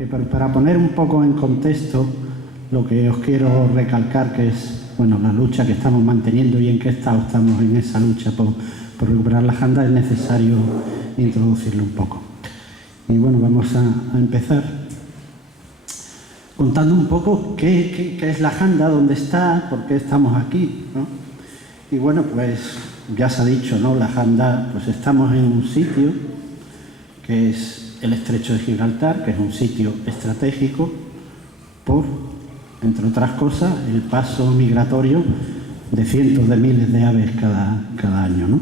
que para poner un poco en contexto lo que os quiero recalcar, que es la lucha que estamos manteniendo y en qué estado estamos en esa lucha por recuperar la janda, es necesario introducirlo un poco. Y bueno, vamos a empezar contando un poco qué es la janda, dónde está, por qué estamos aquí, ¿no? Y bueno, pues ya se ha dicho, ¿no? La janda, pues estamos en un sitio que es el Estrecho de Gibraltar, que es un sitio estratégico por, entre otras cosas, el paso migratorio de cientos de miles de aves cada año, ¿no?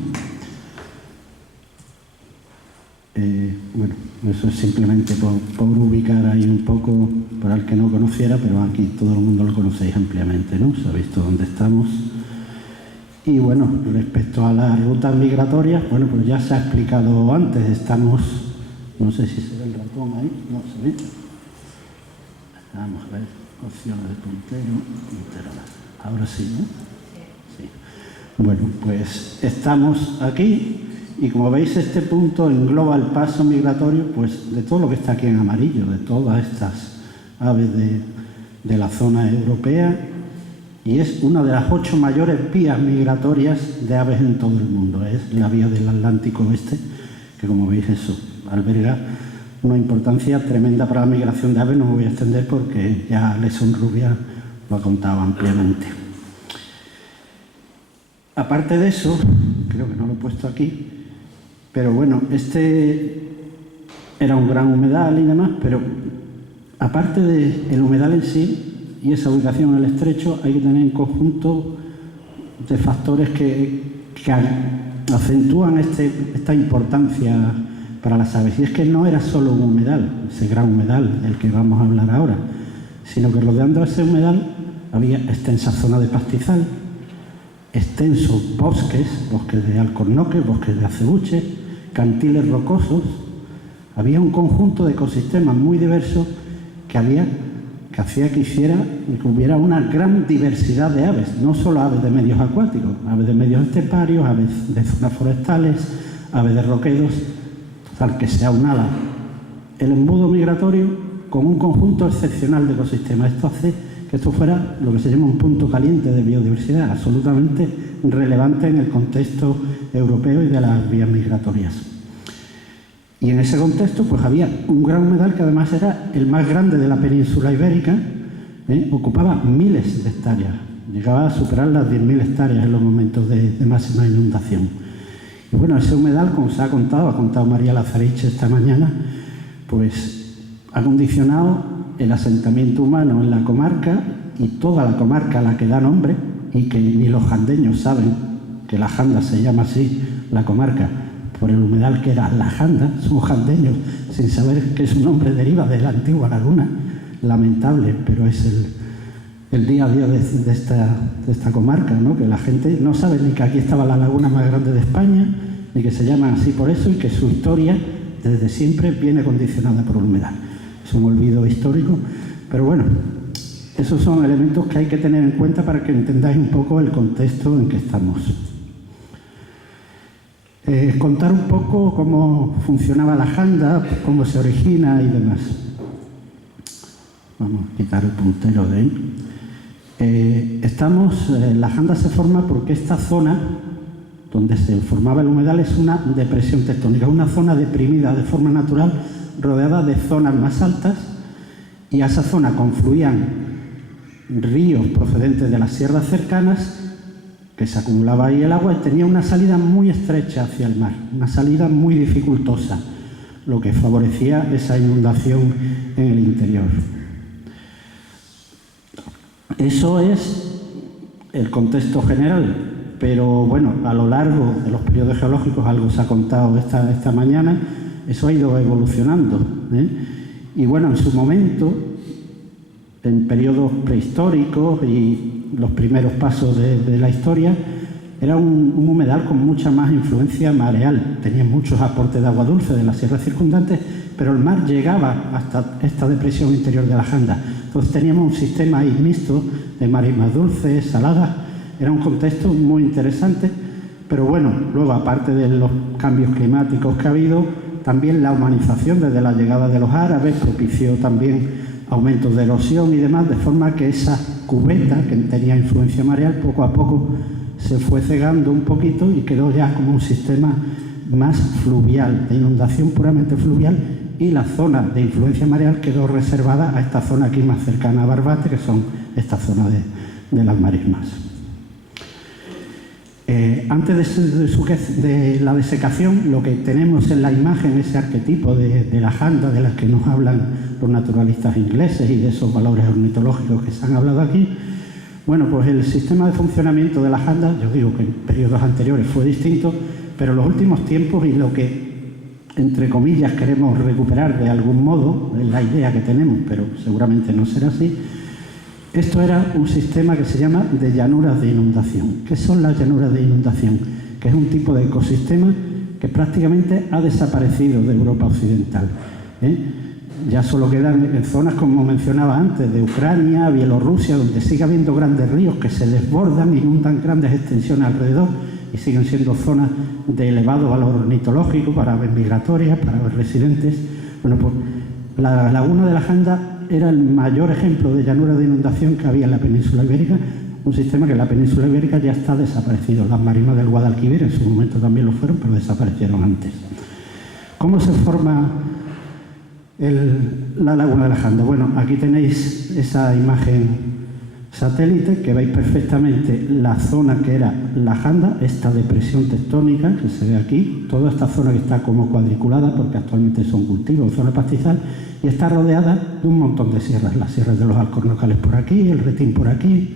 Bueno, eso es simplemente por ubicar ahí un poco para el que no conociera, pero aquí todo el mundo lo conocéis ampliamente, ¿no? Sabéis dónde estamos. Y bueno, respecto a las rutas migratorias, bueno, pues ya se ha explicado antes, estamos, no sé si se ve el ratón ahí, no se ve. Vamos a ver, opciones de puntero, ahora sí, ¿no? Sí. Bueno, pues estamos aquí. Y como veis, este punto engloba el paso migratorio pues, de todo lo que está aquí en amarillo, de todas estas aves de la zona europea, y es una de las 8 mayores vías migratorias de aves en todo el mundo. Es la vía del Atlántico Oeste, que como veis eso alberga una importancia tremenda para la migración de aves. No me voy a extender porque ya Leson Rubia lo ha contado ampliamente. Aparte de eso, creo que no lo he puesto aquí, pero bueno, este era un gran humedal y demás, pero aparte del humedal en sí y esa ubicación en el estrecho, hay que tener en conjunto de factores que acentúan esta importancia para las aves. Y es que no era solo un humedal, ese gran humedal del que vamos a hablar ahora, sino que rodeando ese humedal había extensa zona de pastizal, extensos bosques de alcornoques, bosques de acebuches, cantiles rocosos. Había un conjunto de ecosistemas muy diversos que hacía que hubiera una gran diversidad de aves, no solo aves de medios acuáticos, aves de medios esteparios, aves de zonas forestales, aves de roquedos, tal que se aunaba el embudo migratorio con un conjunto excepcional de ecosistemas. Esto hace que esto fuera lo que se llama un punto caliente de biodiversidad, absolutamente relevante en el contexto europeo y de las vías migratorias. Y en ese contexto pues había un gran humedal que además era el más grande de la península ibérica, ocupaba miles de hectáreas, llegaba a superar las 10.000 hectáreas en los momentos de máxima inundación. Y bueno, ese humedal, como se ha contado María Lazarich esta mañana, pues ha condicionado el asentamiento humano en la comarca y toda la comarca a la que da nombre, y que ni los jandeños saben que la janda se llama así, la comarca, por el humedal que era la janda. Somos jandeños sin saber que su nombre deriva de la antigua laguna. Lamentable, pero es el día a día de esta comarca, ¿no? Que la gente no sabe ni que aquí estaba la laguna más grande de España, ni que se llama así por eso, y que su historia desde siempre viene condicionada por el humedal. Es un olvido histórico, pero bueno, esos son elementos que hay que tener en cuenta para que entendáis un poco el contexto en que estamos. Contar un poco cómo funcionaba la janda, cómo se origina y demás. Vamos a quitar el puntero de ahí. La janda se forma porque esta zona donde se formaba el humedal es una depresión tectónica, una zona deprimida de forma natural, rodeada de zonas más altas, y a esa zona confluían ríos procedentes de las sierras cercanas, que se acumulaba ahí el agua y tenía una salida muy estrecha hacia el mar, una salida muy dificultosa, lo que favorecía esa inundación en el interior. Eso es el contexto general, pero bueno, a lo largo de los periodos geológicos, algo se ha contado esta mañana, eso ha ido evolucionando, Y bueno, en su momento, en periodos prehistóricos y los primeros pasos de la historia, era un humedal con mucha más influencia mareal. Tenía muchos aportes de agua dulce de las sierras circundantes, pero el mar llegaba hasta esta depresión interior de la janda. Entonces teníamos un sistema ahí mixto de marismas dulces, saladas. Era un contexto muy interesante, pero bueno, luego aparte de los cambios climáticos que ha habido, también la humanización desde la llegada de los árabes propició también aumentos de erosión y demás, de forma que esa cubeta que tenía influencia mareal poco a poco se fue cegando un poquito y quedó ya como un sistema más fluvial, de inundación puramente fluvial, y la zona de influencia mareal quedó reservada a esta zona aquí más cercana a Barbate, que son esta zona de las marismas. Antes de la desecación, lo que tenemos en la imagen, ese arquetipo de la janda de las que nos hablan los naturalistas ingleses y de esos valores ornitológicos que se han hablado aquí. Bueno, pues el sistema de funcionamiento de la janda, yo digo que en periodos anteriores fue distinto, pero en los últimos tiempos, y lo que, entre comillas, queremos recuperar de algún modo, es la idea que tenemos, pero seguramente no será así. Esto era un sistema que se llama de llanuras de inundación. ¿Qué son las llanuras de inundación? Que es un tipo de ecosistema que prácticamente ha desaparecido de Europa occidental. Ya solo quedan en zonas, como mencionaba antes, de Ucrania, Bielorrusia, donde sigue habiendo grandes ríos que se desbordan, inundan grandes extensiones alrededor y siguen siendo zonas de elevado valor ornitológico para aves migratorias, para aves residentes. Bueno, pues la laguna de la Janda era el mayor ejemplo de llanura de inundación que había en la península ibérica, un sistema que en la península ibérica ya está desaparecido. Las marismas del Guadalquivir en su momento también lo fueron, pero desaparecieron antes. ¿Cómo se forma la laguna de la Janda? Bueno, aquí tenéis esa imagen satélite que veis perfectamente la zona que era la Janda, esta depresión tectónica que se ve aquí, toda esta zona que está como cuadriculada porque actualmente son cultivos, zona pastizal, y está rodeada de un montón de sierras, las sierras de los Alcornocales por aquí, el Retín por aquí,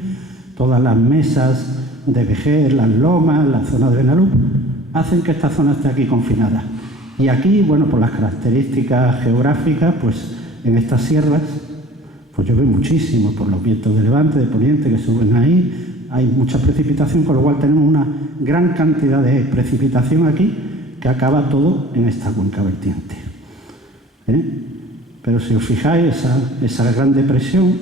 todas las mesas de Vejer, las lomas, la zona de Benalú, hacen que esta zona esté aquí confinada. Y aquí, bueno, por las características geográficas, pues en estas sierras, pues llueve muchísimo por los vientos de levante, de poniente que suben ahí, hay mucha precipitación, con lo cual tenemos una gran cantidad de precipitación aquí que acaba todo en esta cuenca vertiente. Pero si os fijáis, esa gran depresión,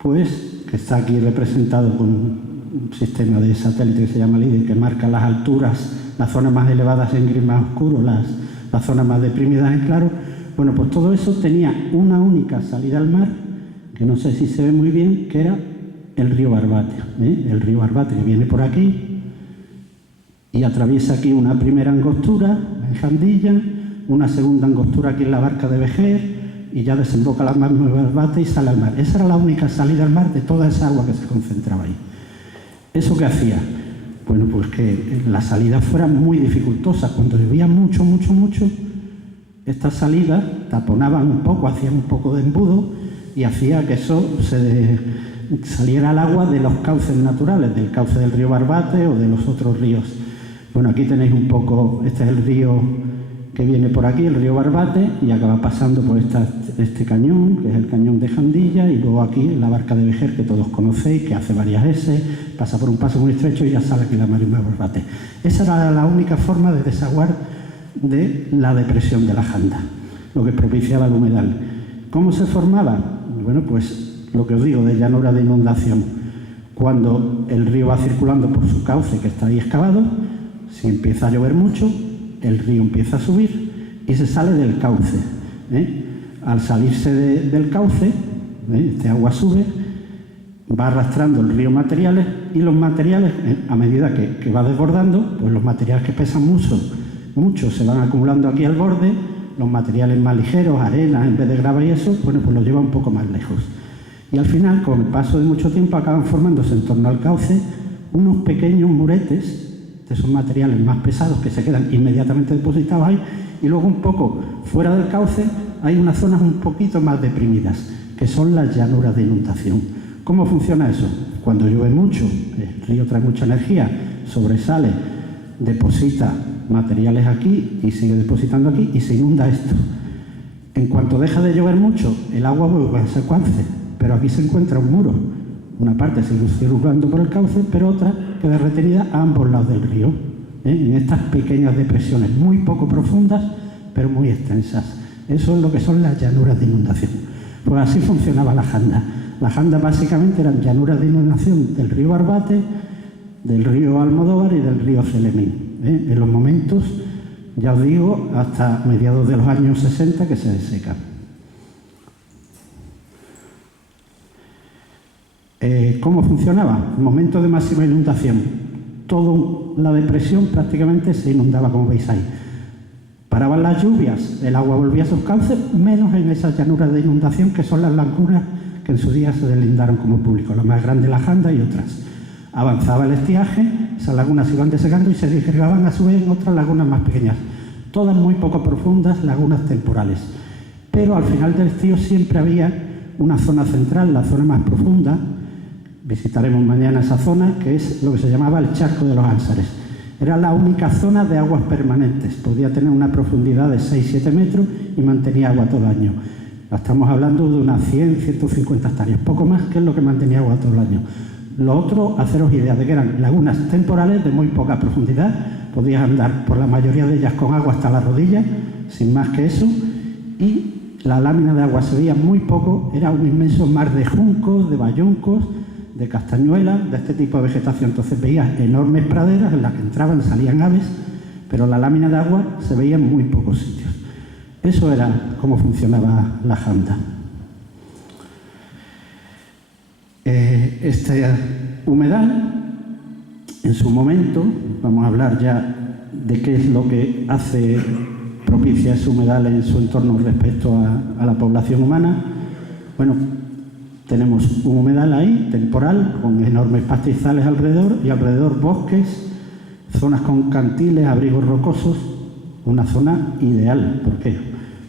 pues que está aquí representado con un sistema de satélite que se llama LIDAR, que marca las alturas, las zonas más elevadas en gris más oscuro, las zonas más deprimidas en claro. Bueno, pues todo eso tenía una única salida al mar, que no sé si se ve muy bien, que era el río Barbate. El río Barbate que viene por aquí y atraviesa aquí una primera angostura en Jandilla, una segunda angostura aquí en la barca de Vejer y ya desemboca la mar de Barbate y sale al mar. Esa era la única salida al mar de toda esa agua que se concentraba ahí. ¿Eso qué hacía? Bueno, pues que las salidas fueran muy dificultosas. Cuando llovía mucho, estas salidas taponaban un poco, hacían un poco de embudo y hacía que eso saliera al agua de los cauces naturales, del cauce del río Barbate o de los otros ríos. Bueno, aquí tenéis un poco, este es el río que viene por aquí, el río Barbate, y acaba pasando por este cañón, que es el cañón de Jandilla, y luego aquí la barca de Vejer, que todos conocéis, que hace varias S, pasa por un paso muy estrecho y ya sale aquí la marisma de Barbate. Esa era la única forma de desaguar de la depresión de la Janda, lo que propiciaba el humedal. ¿Cómo se formaba? Bueno, pues lo que os digo, de llanura de inundación. Cuando el río va circulando por su cauce, que está ahí excavado, si empieza a llover mucho, el río empieza a subir y se sale del cauce. Al salirse del cauce, este agua sube, va arrastrando el río materiales, y los materiales, a medida que va desbordando, pues los materiales que pesan mucho se van acumulando aquí al borde, los materiales más ligeros, arena en vez de grava y eso, bueno, pues los lleva un poco más lejos. Y al final, con el paso de mucho tiempo, acaban formándose en torno al cauce unos pequeños muretes de esos materiales más pesados que se quedan inmediatamente depositados ahí, y luego un poco fuera del cauce hay unas zonas un poquito más deprimidas, que son las llanuras de inundación. ¿Cómo funciona eso? Cuando llueve mucho, el río trae mucha energía, sobresale, deposita materiales aquí y sigue depositando aquí y se inunda esto. En cuanto deja de llover mucho, el agua vuelve a ese cauce, pero aquí se encuentra un muro. Una parte sigue circulando por el cauce, pero otra queda retenida a ambos lados del río, en estas pequeñas depresiones, muy poco profundas, pero muy extensas. Eso es lo que son las llanuras de inundación. Pues así funcionaba la Janda. La Janda básicamente eran llanuras de inundación del río Barbate, del río Almodóvar y del río Celemín. En los momentos Ya os digo, hasta mediados de los años 60 que se deseca. ¿Cómo funcionaba? En momentos de máxima inundación, toda la depresión prácticamente se inundaba, como veis ahí. Paraban las lluvias, el agua volvía a sus cauces, menos en esas llanuras de inundación que son las lagunas que en su día se deslindaron como público, la más grande, la Janda y otras. Avanzaba el estiaje, esas lagunas se iban desecando y se disgregaban a su vez en otras lagunas más pequeñas, todas muy poco profundas, lagunas temporales. Pero al final del estío siempre había una zona central, la zona más profunda. Visitaremos mañana esa zona, que es lo que se llamaba el Charco de los Ánsares. Era la única zona de aguas permanentes, podía tener una profundidad de 6-7 metros y mantenía agua todo el año. Estamos hablando de unas 100-150 hectáreas, poco más que es lo que mantenía agua todo el año. Lo otro, haceros idea de que eran lagunas temporales de muy poca profundidad, podías andar por la mayoría de ellas con agua hasta la rodilla, sin más que eso, y la lámina de agua se veía muy poco, era un inmenso mar de juncos, de bayuncos, de castañuelas, de este tipo de vegetación. Entonces veías enormes praderas en las que entraban, salían aves, pero la lámina de agua se veía en muy pocos sitios. Eso era cómo funcionaba la Janda. Este humedal, en su momento, vamos a hablar ya de qué es lo que hace propicia ese humedal en su entorno respecto a la población humana. Bueno, tenemos un humedal ahí, temporal, con enormes pastizales alrededor y alrededor bosques, zonas con cantiles, abrigos rocosos, una zona ideal, porque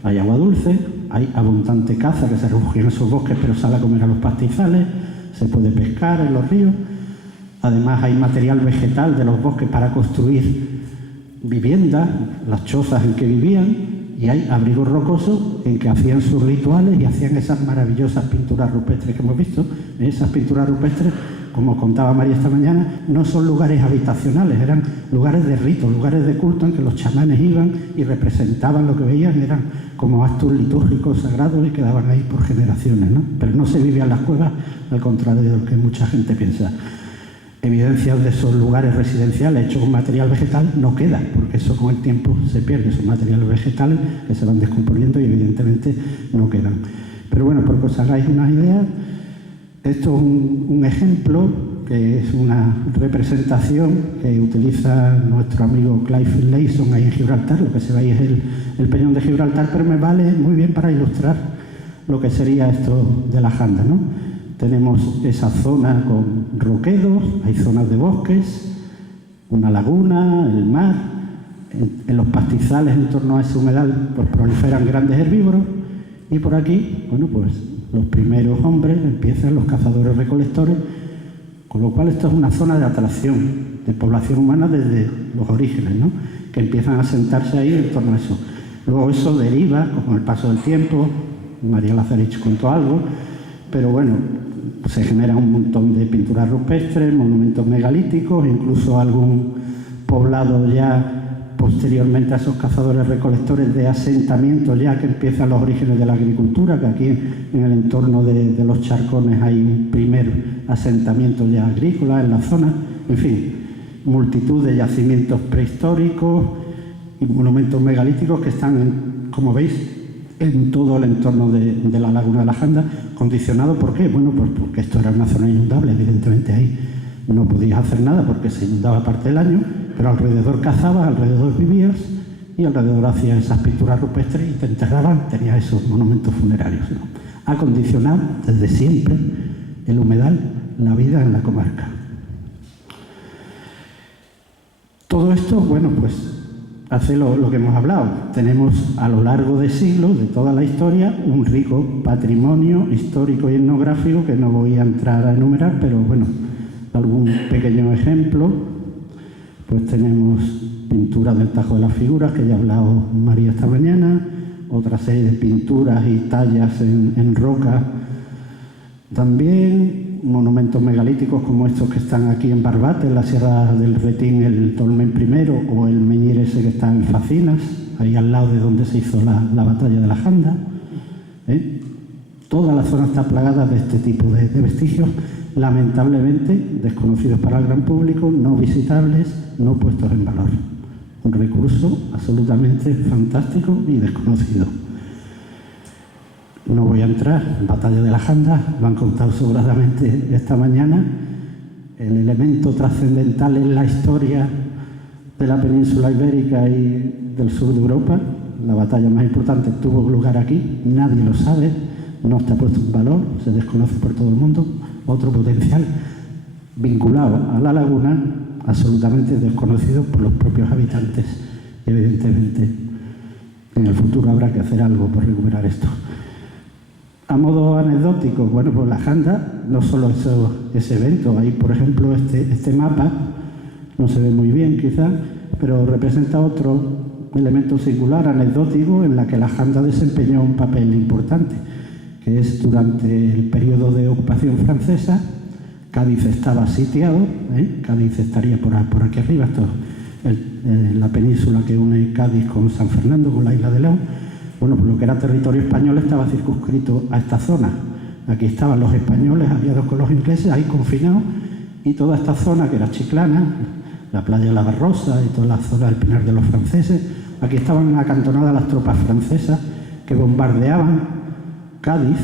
hay agua dulce, hay abundante caza que se refugia en esos bosques pero sale a comer a los pastizales, se puede pescar en los ríos, además hay material vegetal de los bosques para construir viviendas, las chozas en que vivían, y hay abrigos rocosos en que hacían sus rituales y hacían esas maravillosas pinturas rupestres que hemos visto. Esas pinturas rupestres, como contaba María esta mañana, no son lugares habitacionales, eran lugares de rito, lugares de culto en que los chamanes iban y representaban lo que veían, eran como actos litúrgicos sagrados y quedaban ahí por generaciones, ¿no? Pero no se vivía en las cuevas, al contrario de lo que mucha gente piensa. Evidencias de esos lugares residenciales hechos con material vegetal no queda, porque eso con el tiempo se pierde, esos materiales vegetales que se van descomponiendo y evidentemente no quedan. Pero bueno, por que os hagáis una idea, esto es un ejemplo, que es una representación que utiliza nuestro amigo Clive Finlayson ahí en Gibraltar. Lo que se ve ahí es el peñón de Gibraltar, pero me vale muy bien para ilustrar lo que sería esto de la Janda, ¿no? Tenemos esa zona con roquedos, hay zonas de bosques, una laguna, el mar. En los pastizales en torno a ese humedal pues proliferan grandes herbívoros y por aquí, bueno, pues los primeros hombres empiezan, los cazadores recolectores, con lo cual esto es una zona de atracción de población humana desde los orígenes, ¿no? Que empiezan a sentarse ahí en torno a eso. Luego eso deriva con el paso del tiempo, María Lazarich contó algo, pero bueno, se genera un montón de pinturas rupestres, monumentos megalíticos, incluso algún poblado ya posteriormente a esos cazadores recolectores de asentamientos ya que empiezan los orígenes de la agricultura, que aquí en el entorno de los charcones hay un primer asentamiento ya agrícola en la zona, en fin, multitud de yacimientos prehistóricos y monumentos megalíticos que están, como veis, en todo el entorno de la laguna de la Janda. ¿Condicionado por qué? Bueno, pues porque esto era una zona inundable, evidentemente ahí no podías hacer nada porque se inundaba parte del año, pero alrededor cazabas, alrededor vivías y alrededor hacías esas pinturas rupestres y te enterraban, tenías esos monumentos funerarios, ¿no? Ha condicionado desde siempre el humedal la vida en la comarca. Todo esto, bueno, pues hace lo que hemos hablado. Tenemos a lo largo de siglos, de toda la historia, un rico patrimonio histórico y etnográfico que no voy a entrar a enumerar, pero bueno, algún pequeño ejemplo. Pues tenemos pinturas del Tajo de las Figuras, que ya ha hablado María esta mañana, otra serie de pinturas y tallas en roca. También monumentos megalíticos como estos que están aquí en Barbate, en la Sierra del Retín, el Dolmen I, o el Meñir ese que está en Facinas, ahí al lado de donde se hizo la batalla de la Janda. Toda la zona está plagada de este tipo de vestigios, lamentablemente desconocidos para el gran público, no visitables, no puestos en valor. un recurso absolutamente fantástico y desconocido. No voy a entrar en Batalla de la Janda, lo han contado sobradamente esta mañana. El elemento trascendental en la historia de la península ibérica y del sur de Europa, la batalla más importante tuvo lugar aquí, nadie lo sabe, no está puesto en valor, se desconoce por todo el mundo. Otro potencial vinculado a la laguna, absolutamente desconocido por los propios habitantes. Y evidentemente en el futuro habrá que hacer algo por recuperar esto. A modo anecdótico, bueno, pues la Janda, no solo ese evento, hay por ejemplo este mapa, no se ve muy bien quizá, pero representa otro elemento singular, anecdótico, en la que la Janda desempeñó un papel importante, que es durante el periodo de ocupación francesa. Cádiz estaba sitiado, Cádiz estaría por aquí arriba, esto es la península que une Cádiz con San Fernando, con la isla de León. Bueno, pues lo que era territorio español estaba circunscrito a esta zona. Aquí estaban los españoles aliados con los ingleses, ahí confinados, y toda esta zona que era Chiclana, la playa de la Barrosa y toda la zona del Pinar de los franceses, aquí estaban acantonadas las tropas francesas que bombardeaban Cádiz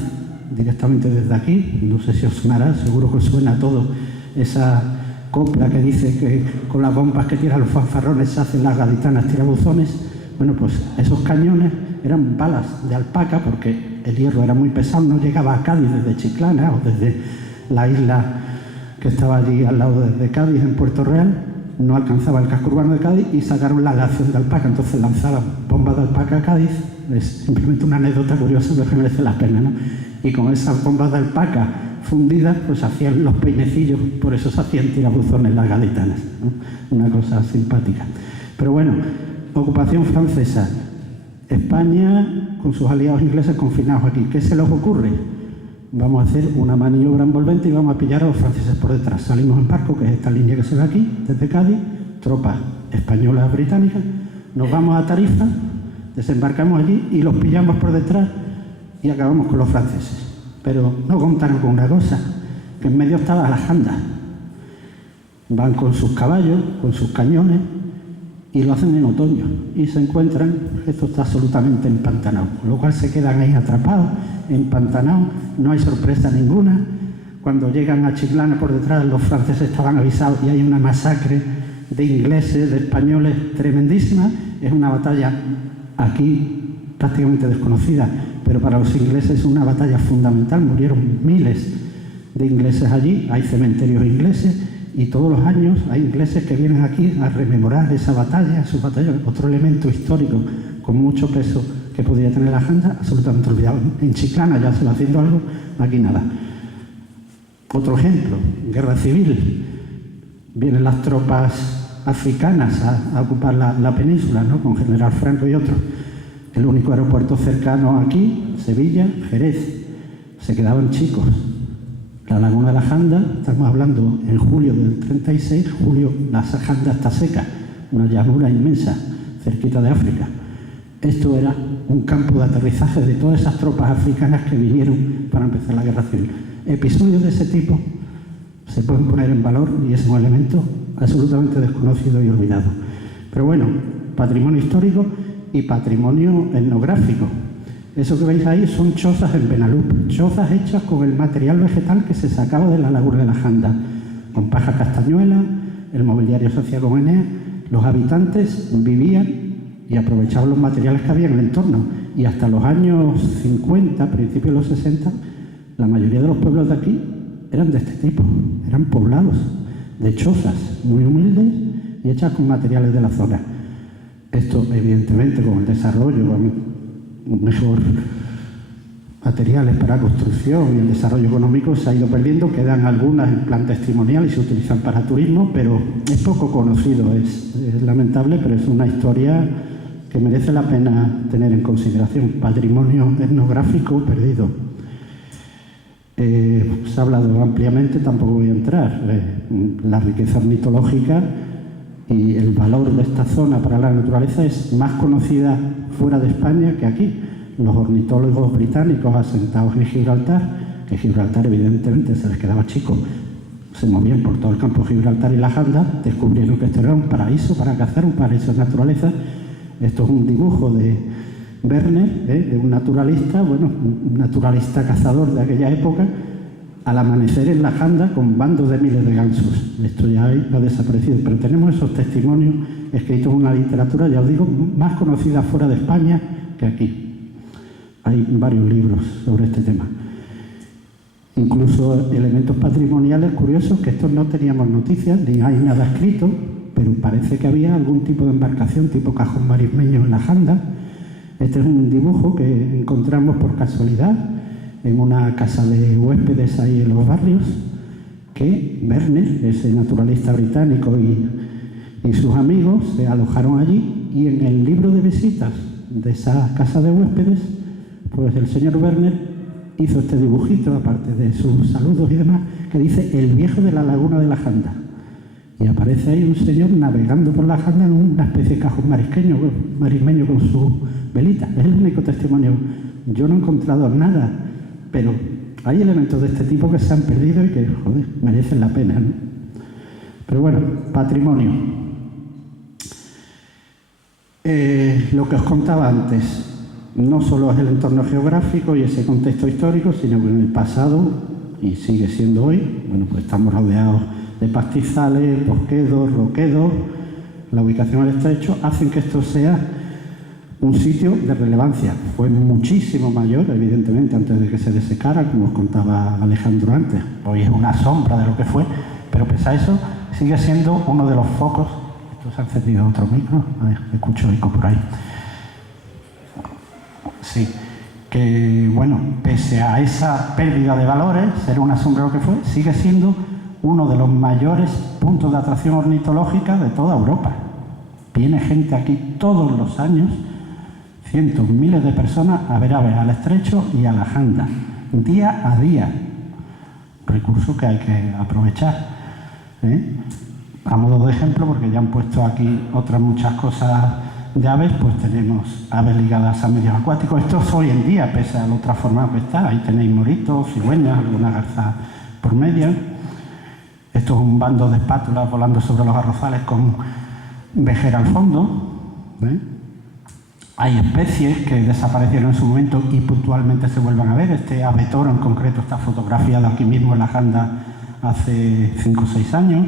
directamente desde aquí. No sé si os sonará, seguro que os suena a todo esa copla que dice que con las bombas que tiran los fanfarrones se hacen las gaditanas tirabuzones. Bueno, pues esos cañones eran balas de alpaca, porque el hierro era muy pesado, no llegaba a Cádiz desde Chiclana o desde la isla que estaba allí al lado de Cádiz, en Puerto Real, no alcanzaba el casco urbano de Cádiz y sacaron la aleación de alpaca, entonces lanzaban bombas de alpaca a Cádiz. Es simplemente una anécdota curiosa, pero que merece la pena, ¿no? Y con esas bombas de alpaca fundidas, pues hacían los peinecillos, por eso se hacían tirabuzones las gaditanas, ¿no? Una cosa simpática. Pero bueno, ocupación francesa. España con sus aliados ingleses confinados aquí. ¿Qué se les ocurre? Vamos a hacer una maniobra envolvente y vamos a pillar a los franceses por detrás. Salimos en barco, que es esta línea que se ve aquí, desde Cádiz, tropas españolas británicas, nos vamos a Tarifa, desembarcamos allí y los pillamos por detrás y acabamos con los franceses. Pero no contaron con una cosa, que en medio estaba la Janda. Van con sus caballos, con sus cañones, y lo hacen en otoño, y se encuentran, esto está absolutamente empantanado, con lo cual se quedan ahí atrapados, empantanados, no hay sorpresa ninguna. Cuando llegan a Chiclana por detrás, los franceses estaban avisados y hay una masacre de ingleses, de españoles tremendísima. Es una batalla aquí prácticamente desconocida, pero para los ingleses es una batalla fundamental. Murieron miles de ingleses allí, hay cementerios ingleses, y todos los años hay ingleses que vienen aquí a rememorar esa batalla, su batalla, otro elemento histórico con mucho peso que podría tener la Janda, absolutamente olvidado. En Chiclana ya se va haciendo algo, aquí nada. Otro ejemplo, guerra civil. Vienen las tropas africanas a ocupar la península, ¿no? Con General Franco y otros. El único aeropuerto cercano aquí, Sevilla, Jerez. Se quedaban chicos. La laguna de la Janda, estamos hablando en julio del 36, julio la Janda está seca, una llanura inmensa, cerquita de África. Esto era un campo de aterrizaje de todas esas tropas africanas que vinieron para empezar la guerra civil. Episodios de ese tipo se pueden poner en valor y es un elemento absolutamente desconocido y olvidado. Pero bueno, patrimonio histórico y patrimonio etnográfico. Eso que veis ahí son chozas en Benalup, chozas hechas con el material vegetal que se sacaba de la laguna de la Janda, con paja castañuela, el mobiliario se hacía con Enea. Los habitantes vivían y aprovechaban los materiales que había en el entorno, y hasta los años 50, principios de los 60, la mayoría de los pueblos de aquí eran de este tipo, eran poblados de chozas muy humildes y hechas con materiales de la zona. Esto, evidentemente, con el desarrollo, con mejor materiales para construcción y el desarrollo económico, se ha ido perdiendo. Quedan algunas en plan testimonial y se utilizan para turismo, pero es poco conocido, es lamentable, pero es una historia que merece la pena tener en consideración. Patrimonio etnográfico perdido. Se ha hablado ampliamente, tampoco voy a entrar. La riqueza ornitológica y el valor de esta zona para la naturaleza es más conocida fuera de España que aquí. Los ornitólogos británicos asentados en Gibraltar, que Gibraltar evidentemente se les quedaba chico, se movían por todo el campo de Gibraltar y la Janda, descubrieron que esto era un paraíso para cazar, un paraíso de naturaleza. Esto es un dibujo de Werner, de un naturalista, bueno, un naturalista cazador de aquella época, al amanecer en la Janda con bandos de miles de gansos. Esto ya ha desaparecido, pero tenemos esos testimonios escritos en una literatura, ya os digo, más conocida fuera de España que aquí. Hay varios libros sobre este tema. Incluso elementos patrimoniales curiosos, que estos no teníamos noticias, ni hay nada escrito, pero parece que había algún tipo de embarcación tipo cajón marismeño en la Janda. Este es un dibujo que encontramos por casualidad en una casa de huéspedes ahí en los barrios, que Werner, ese naturalista británico, y sus amigos se alojaron allí, y en el libro de visitas de esa casa de huéspedes, pues el señor Werner hizo este dibujito, aparte de sus saludos y demás, que dice el viejo de la laguna de la Janda. Y aparece ahí un señor navegando por la Janda en una especie de cajón marismeño con su velita. Es el único testimonio. Yo no he encontrado nada, pero hay elementos de este tipo que se han perdido y que, joder, merecen la pena, ¿no? Pero bueno, patrimonio. Lo que os contaba antes, no solo es el entorno geográfico y ese contexto histórico, sino que en el pasado, y sigue siendo hoy, bueno, pues estamos rodeados de pastizales, bosquedos, roquedos. La ubicación al estrecho hacen que esto sea un sitio de relevancia. Fue muchísimo mayor, evidentemente, antes de que se desecara, como os contaba Alejandro antes. Hoy es una sombra de lo que fue, pero pese a eso, sigue siendo uno de los focos. Esto se ha encendido otro micro, a ver, escucho eco por ahí. Sí, que bueno, pese a esa pérdida de valores, ser una sombra de lo que fue, sigue siendo uno de los mayores puntos de atracción ornitológica de toda Europa. Viene gente aquí todos los años, cientos, miles de personas, a ver aves al estrecho y a la Janda, día a día. Recurso que hay que aprovechar, ¿eh? A modo de ejemplo, porque ya han puesto aquí otras muchas cosas de aves, pues tenemos aves ligadas a medios acuáticos. Esto es hoy en día, pese a lo transformado que está. Ahí tenéis moritos, cigüeñas, alguna garza por medio. Esto es un bando de espátulas volando sobre los arrozales con vejera al fondo, ¿eh? Hay especies que desaparecieron en su momento y puntualmente se vuelvan a ver. Este ave toro en concreto está fotografiado aquí mismo en la Janda hace 5 o 6 años.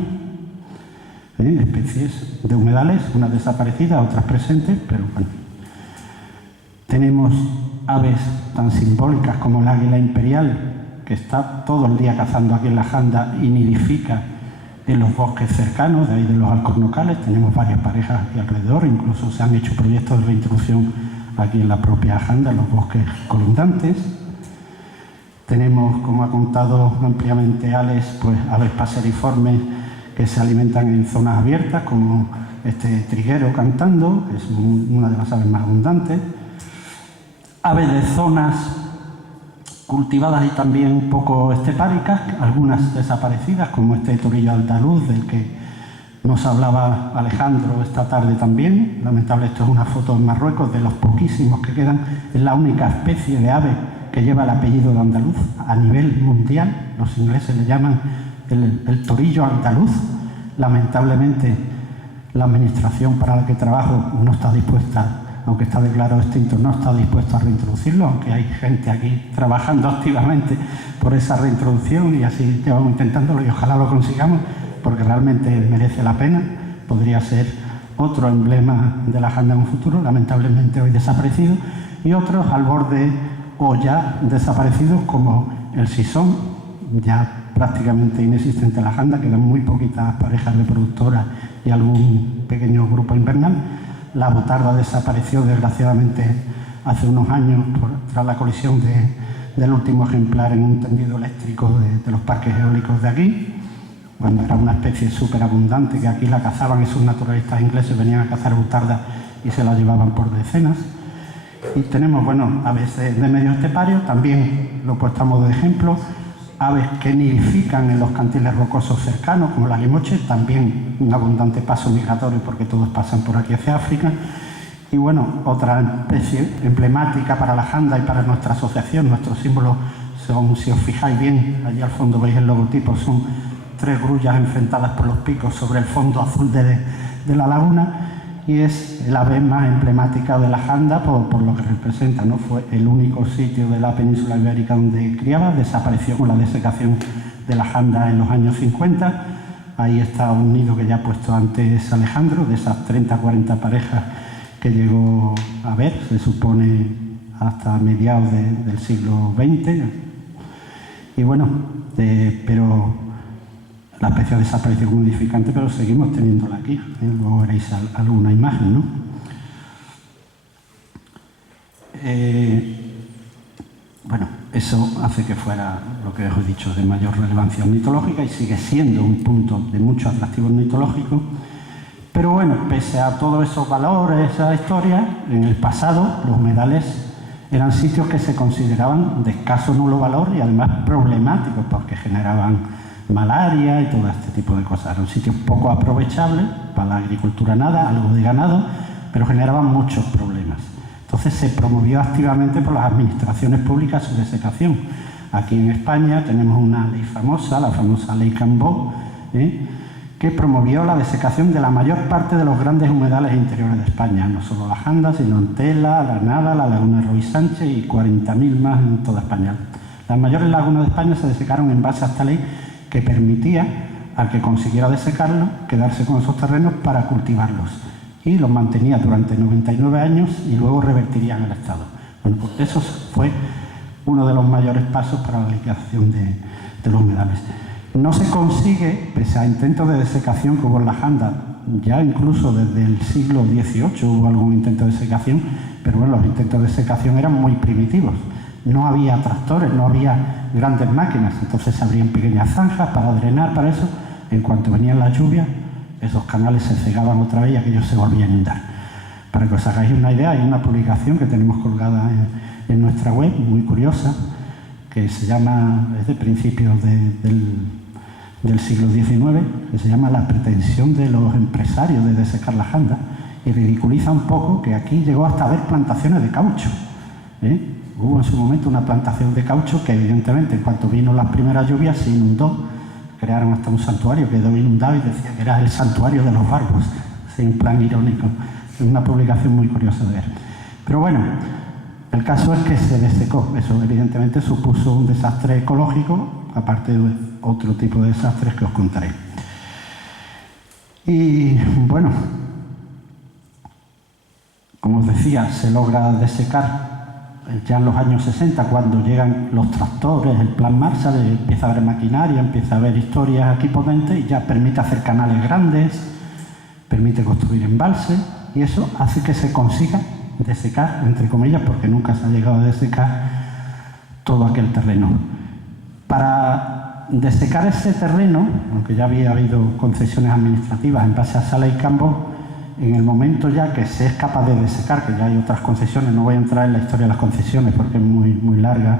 Especies de humedales, unas desaparecidas, otras presentes, pero bueno. Tenemos aves tan simbólicas como el águila imperial, que está todo el día cazando aquí en la Janda y nidifica en los bosques cercanos, de ahí de los alcornocales. Tenemos varias parejas aquí alrededor, incluso se han hecho proyectos de reintroducción aquí en la propia Janda, en los bosques colindantes. Tenemos, como ha contado ampliamente Alex, pues aves paseriformes que se alimentan en zonas abiertas, como este triguero cantando, que es una de las aves más abundantes. Aves de zonas cultivadas y también un poco estepáricas, algunas desaparecidas, como este torillo andaluz del que nos hablaba Alejandro esta tarde también. Lamentable, esto es una foto en Marruecos de los poquísimos que quedan. Es la única especie de ave que lleva el apellido de andaluz a nivel mundial. Los ingleses le llaman el torillo andaluz. Lamentablemente, la administración para la que trabajo no está dispuesta, aunque está declarado extinto, no está dispuesto a reintroducirlo, aunque hay gente aquí trabajando activamente por esa reintroducción y así llevamos intentándolo y ojalá lo consigamos, porque realmente merece la pena. Podría ser otro emblema de la Janda en un futuro, lamentablemente hoy desaparecido, y otros al borde o ya desaparecidos como el sisón, ya prácticamente inexistente en la Janda, quedan muy poquitas parejas reproductoras y algún pequeño grupo invernal. La botarda desapareció desgraciadamente hace unos años tras la colisión del último ejemplar en un tendido eléctrico de los parques eólicos de aquí, cuando era una especie súper abundante que aquí la cazaban, esos naturalistas ingleses venían a cazar botarda y se la llevaban por decenas. Y tenemos, bueno, aves de medio estepario, también lo he puesto a modo de ejemplo, aves que nidifican en los cantiles rocosos cercanos, como la limoche, también un abundante paso migratorio porque todos pasan por aquí hacia África. Y bueno, otra especie emblemática para la Janda y para nuestra asociación, nuestros símbolos son, si os fijáis bien, allí al fondo veis el logotipo, son tres grullas enfrentadas por los picos sobre el fondo azul de la laguna, y es el ave más emblemática de la janda por lo que representa, ¿no? Fue el único sitio de la península ibérica donde criaba, desapareció con la desecación de la janda en los años 50. Ahí está un nido que ya ha puesto antes Alejandro, de esas 30-40 parejas que llegó a ver, se supone hasta mediados del siglo XX. Y bueno, pero la especie ha desaparecido como nidificante, pero seguimos teniéndola aquí. Luego veréis alguna imagen, ¿no? Bueno, eso hace que fuera, lo que os he dicho, de mayor relevancia ornitológica y sigue siendo un punto de mucho atractivo ornitológico. Pero bueno, pese a todos esos valores, esa historia, en el pasado los humedales eran sitios que se consideraban de escaso nulo valor y además problemáticos porque generaban malaria y todo este tipo de cosas. Eran sitios poco aprovechables para la agricultura, nada, algo de ganado, pero generaban muchos problemas. Entonces se promovió activamente por las administraciones públicas su desecación. Aquí en España tenemos una ley famosa, la famosa Ley Cambó, que promovió la desecación de la mayor parte de los grandes humedales interiores de España, no solo la Janda, sino Antela, la Nava, la Laguna de Ruy Sánchez y 40.000 más en toda España. Las mayores lagunas de España se desecaron en base a esta ley que permitía al que consiguiera desecarlo quedarse con esos terrenos para cultivarlos, y los mantenía durante 99 años y luego revertirían el Estado. Bueno, pues eso fue uno de los mayores pasos para la liquidación de los humedales. No se consigue, pese a intentos de desecación que hubo en la Janda, ya incluso desde el siglo XVIII hubo algún intento de desecación, pero bueno, los intentos de desecación eran muy primitivos. No había tractores, no había grandes máquinas, entonces se abrían pequeñas zanjas para drenar, para eso. En cuanto venían las lluvias, esos canales se cegaban otra vez y aquellos se volvían a inundar. Para que os hagáis una idea, hay una publicación que tenemos colgada en nuestra web, muy curiosa, que se llama, es de principios del siglo XIX, que se llama La pretensión de los empresarios de desecar la Janda, y ridiculiza un poco que aquí llegó hasta haber plantaciones de caucho. Hubo en su momento una plantación de caucho que evidentemente en cuanto vino las primeras lluvias se inundó, crearon hasta un santuario, quedó inundado y decía que era el santuario de los barbos, en plan irónico. Es una publicación muy curiosa de ver. Pero bueno, el caso es que se desecó. Eso evidentemente supuso un desastre ecológico, aparte de otro tipo de desastres que os contaré. Y bueno, como os decía, se logra desecar ya en los años 60, cuando llegan los tractores, el plan Marshall, empieza a haber maquinaria, empieza a haber historias aquí potentes y ya permite hacer canales grandes, permite construir embalses, y eso hace que se consiga desecar, entre comillas, porque nunca se ha llegado a desecar todo aquel terreno. Para desecar ese terreno, aunque ya había habido concesiones administrativas en base a esa ley Cambó, en el momento ya que se es capaz de desecar, que ya hay otras concesiones, no voy a entrar en la historia de las concesiones porque es muy larga,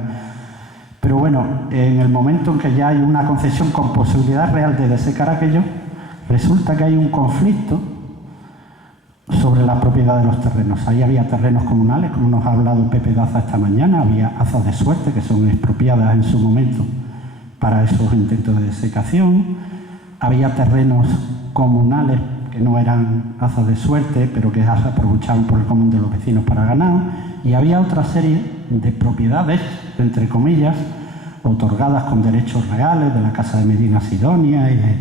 pero bueno, en el momento en que ya hay una concesión con posibilidad real de desecar aquello, resulta que hay un conflicto sobre la propiedad de los terrenos. Ahí había terrenos comunales, como nos ha hablado Pepe Daza esta mañana, había azas de suerte que son expropiadas en su momento para esos intentos de desecación, había terrenos comunales que no eran azas de suerte, pero que se aprovechaban por el común de los vecinos para ganado, y había otra serie de propiedades, entre comillas, otorgadas con derechos reales de la Casa de Medina Sidonia y de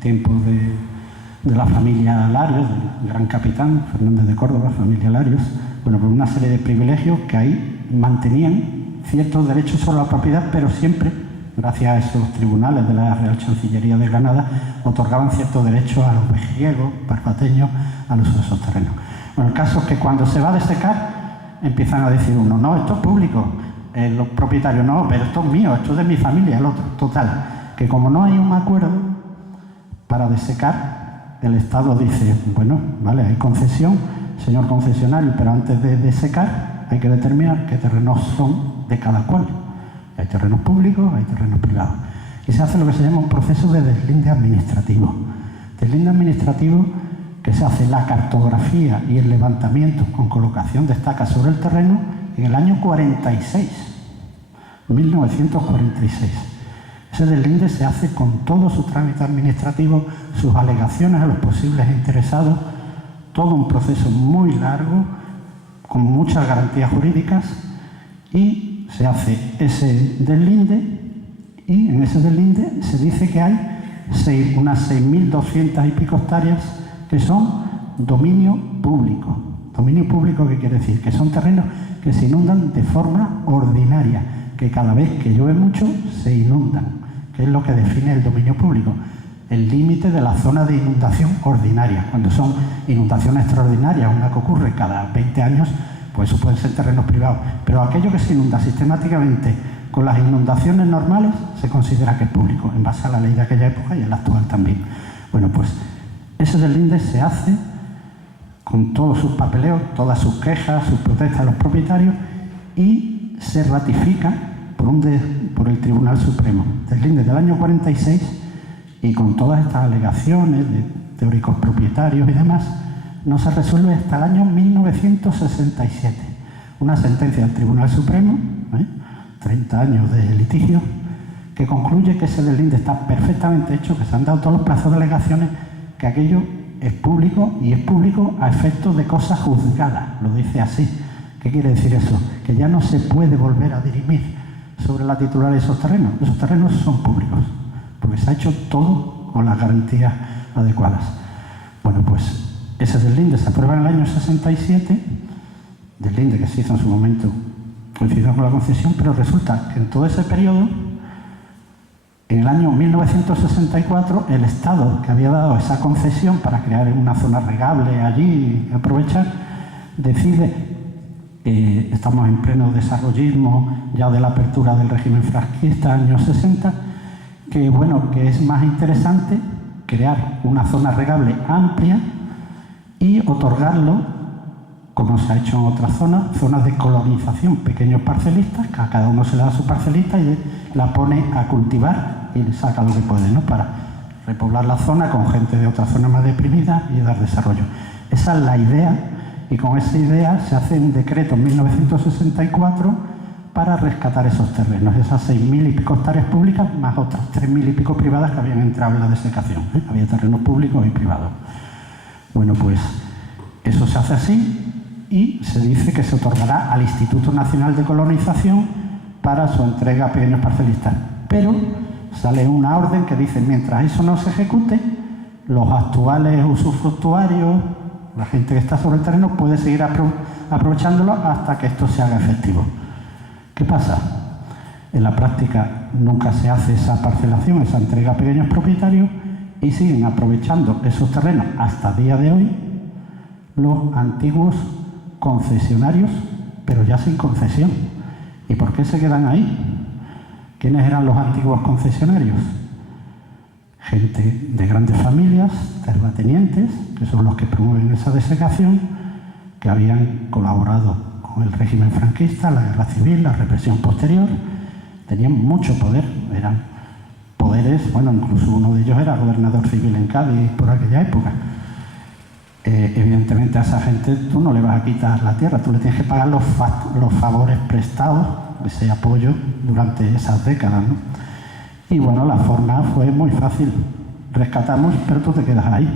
tiempos de la familia Larios, del gran capitán Fernández de Córdoba, familia Larios, bueno, por una serie de privilegios que ahí mantenían ciertos derechos sobre la propiedad, pero siempre, gracias a esos tribunales de la Real Chancillería de Granada, otorgaban ciertos derechos a los vejiegos, barbateños, al uso de esos terrenos. Bueno, el caso es que cuando se va a desecar, empiezan a decir uno, no, esto es público, los propietarios, no, pero esto es mío, esto es de mi familia, el otro. Total, que como no hay un acuerdo para desecar, el Estado dice, bueno, vale, hay concesión, señor concesionario, pero antes de desecar hay que determinar qué terrenos son de cada cual. Hay terrenos públicos, hay terrenos privados. Y se hace lo que se llama un proceso de deslinde administrativo. Deslinde administrativo que se hace la cartografía y el levantamiento con colocación de estacas sobre el terreno en el año 46, 1946. Ese deslinde se hace con todo su trámite administrativo, sus alegaciones a los posibles interesados, todo un proceso muy largo, con muchas garantías jurídicas, y se hace ese deslinde, y en ese deslinde se dice que hay unas 6.200 y pico hectáreas que son dominio público. Dominio público, ¿qué quiere decir? Que son terrenos que se inundan de forma ordinaria, que cada vez que llueve mucho se inundan, que es lo que define el dominio público, el límite de la zona de inundación ordinaria. Cuando son inundaciones extraordinarias, una que ocurre cada 20 años, pues eso pueden ser terrenos privados. Pero aquello que se inunda sistemáticamente con las inundaciones normales se considera que es público, en base a la ley de aquella época y en la actual también. Bueno, pues ese deslinde se hace con todos sus papeleos, todas sus quejas, sus protestas a los propietarios, y se ratifica por el Tribunal Supremo. Deslinde del año 46, y con todas estas alegaciones de teóricos propietarios y demás, no se resuelve hasta el año 1967. Una sentencia del Tribunal Supremo, 30 años de litigio, que concluye que ese deslinde está perfectamente hecho, que se han dado todos los plazos de alegaciones, que aquello es público, y es público a efectos de cosas juzgadas, lo dice así. ¿Qué quiere decir eso? Que ya no se puede volver a dirimir sobre la titularidad de esos terrenos. Esos terrenos son públicos, porque se ha hecho todo con las garantías adecuadas. Bueno, pues ese deslinde se aprueba en el año 67, deslinde que se hizo en su momento coincidió con la concesión, pero resulta que en todo ese periodo, en el año 1964, el Estado, que había dado esa concesión para crear una zona regable allí y aprovechar, decide, estamos en pleno desarrollismo ya de la apertura del régimen franquista, años 60, que bueno, que es más interesante crear una zona regable amplia y otorgarlo, como se ha hecho en otras zonas de colonización, pequeños parcelistas, que a cada uno se le da su parcelista y la pone a cultivar y le saca lo que puede, ¿no?, para repoblar la zona con gente de otras zonas más deprimidas y dar desarrollo. Esa es la idea, y con esa idea se hace un decreto en 1964 para rescatar esos terrenos, esas 6.000 y pico hectáreas públicas, más otras 3.000 y pico privadas que habían entrado en la desecación. Había terrenos públicos y privados. Bueno, pues eso se hace así, y se dice que se otorgará al Instituto Nacional de Colonización para su entrega a pequeños parcelistas. Pero sale una orden que dice, mientras eso no se ejecute, los actuales usufructuarios, la gente que está sobre el terreno, puede seguir aprovechándolo hasta que esto se haga efectivo. ¿Qué pasa? En la práctica nunca se hace esa parcelación, esa entrega a pequeños propietarios, y siguen aprovechando esos terrenos hasta el día de hoy los antiguos concesionarios, pero ya sin concesión. ¿Y por qué se quedan ahí? ¿Quiénes eran los antiguos concesionarios? Gente de grandes familias, terratenientes, que son los que promueven esa desecación, que habían colaborado con el régimen franquista, la guerra civil, la represión posterior, tenían mucho poder, eran poderes, bueno, incluso uno de ellos era gobernador civil en Cádiz por aquella época. Evidentemente a esa gente tú no le vas a quitar la tierra, tú le tienes que pagar los favores prestados, ese apoyo durante esas décadas, ¿no? Y bueno, la forma fue muy fácil, rescatamos, pero tú te quedas ahí,